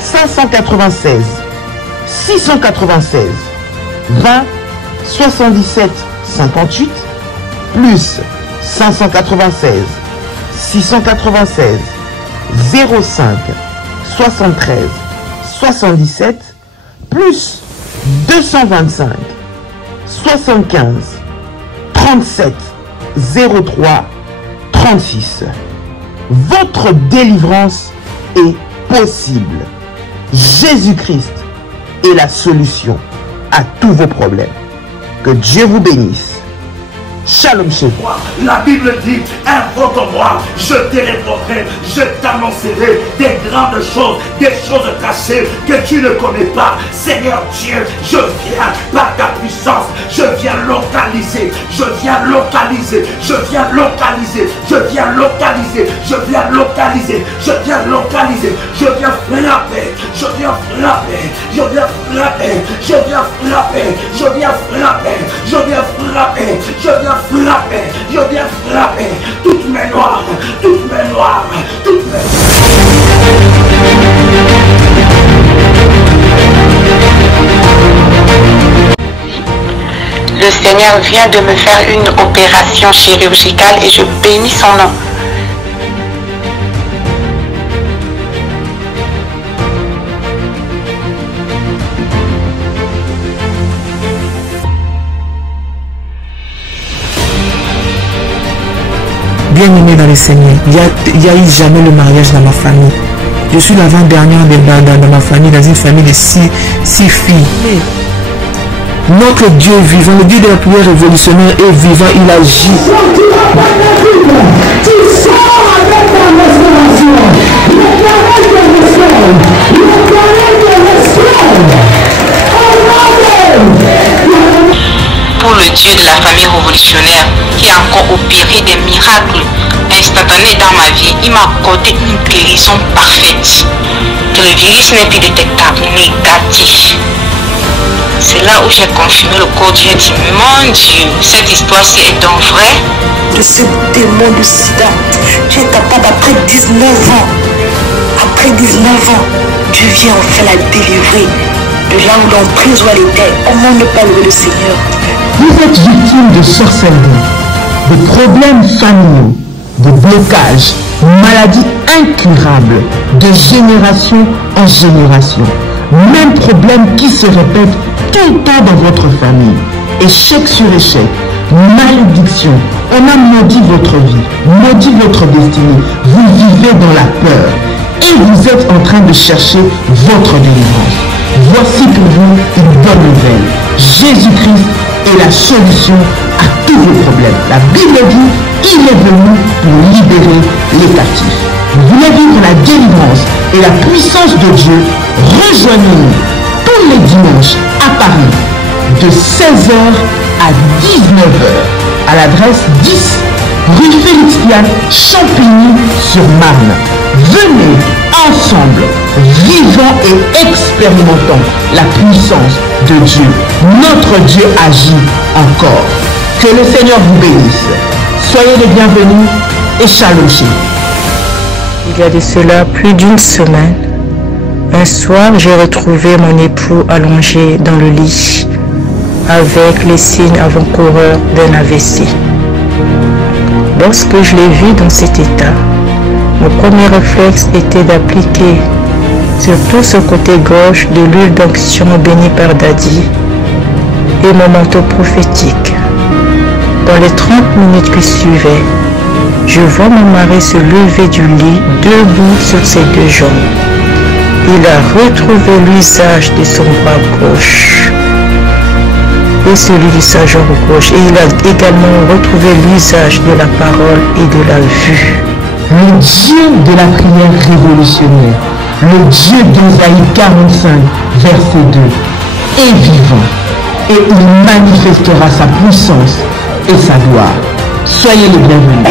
596 696 20 77 58 plus 596 696 05 73 77 plus 225 75 37 03 36. Votre délivrance est possible. Jésus-Christ est la solution à tous vos problèmes. Que Dieu vous bénisse. Shalom chez vous. La Bible dit, invoque-moi, je te répondrai, je t'annoncerai des grandes choses, des choses cachées que tu ne connais pas. Seigneur Dieu, je viens par ta puissance, je viens localiser, je viens localiser, je viens localiser, je viens localiser, je viens localiser, je viens localiser, je viens frapper, je viens frapper, je viens frapper, je viens frapper, je viens frapper, je viens frapper, je viens frapper, je viens frapper toutes mes noirs, toutes mes noirs, toutes mes... Le Seigneur vient de me faire une opération chirurgicale et je bénis son nom. Bien-aimé dans le Seigneur, il n'y a eu jamais le mariage dans ma famille. Je suis l'avant-dernière dans ma famille, dans une famille de six filles. Notre Dieu vivant, le Dieu de la prière révolutionnaire est vivant, il agit. Pour le Dieu de la famille révolutionnaire qui a encore opéré des miracles instantanés dans ma vie, il m'a accordé une guérison parfaite. Que le virus n'est plus détectable, négatif. C'est là où j'ai confirmé le corps Dieu dit, mon Dieu, cette histoire-ci est donc vraie. De ce démon de sida, tu es capable après 19 ans. Après 19 ans, tu viens enfin la délivrer de là où l'emprise où elle était. Comment ne pas louer le Seigneur? Vous êtes victime de sorcellerie, de problèmes familiaux, de blocages, maladies incurables, de génération en génération. Même problème qui se répète tout le temps dans votre famille. Échec sur échec, malédiction. On a maudit votre vie, maudit votre destinée. Vous vivez dans la peur et vous êtes en train de chercher votre délivrance. Voici pour vous une bonne nouvelle. Jésus-Christ est la solution à tous vos problèmes. La Bible dit, il est venu pour libérer les captifs. Vous voulez vivre la délivrance et la puissance de Dieu? Rejoignez-nous tous les dimanches à Paris de 16h à 19h à l'adresse 10 rue Félix-Piat, Champigny-sur-Marne. Venez ensemble, vivons et expérimentons la puissance de Dieu. Notre Dieu agit encore. Que le Seigneur vous bénisse. Soyez les bienvenus et shalom chez vous. Il y a de cela plus d'une semaine, un soir, j'ai retrouvé mon époux allongé dans le lit avec les signes avant-coureurs d'un AVC. Lorsque je l'ai vu dans cet état, mon premier réflexe était d'appliquer sur tout ce côté gauche de l'huile d'onction bénie par Daddy et mon manteau prophétique. Dans les 30 minutes qui suivaient, je vois mon mari se lever du lit debout sur ses deux jambes. Il a retrouvé l'usage de son bras gauche et celui de sa jambe gauche. Et il a également retrouvé l'usage de la parole et de la vue. le Dieu de la prière révolutionnaire, le Dieu d'Ésaïe 45, verset 2, est vivant et il manifestera sa puissance et sa gloire. Soyez les bienvenus.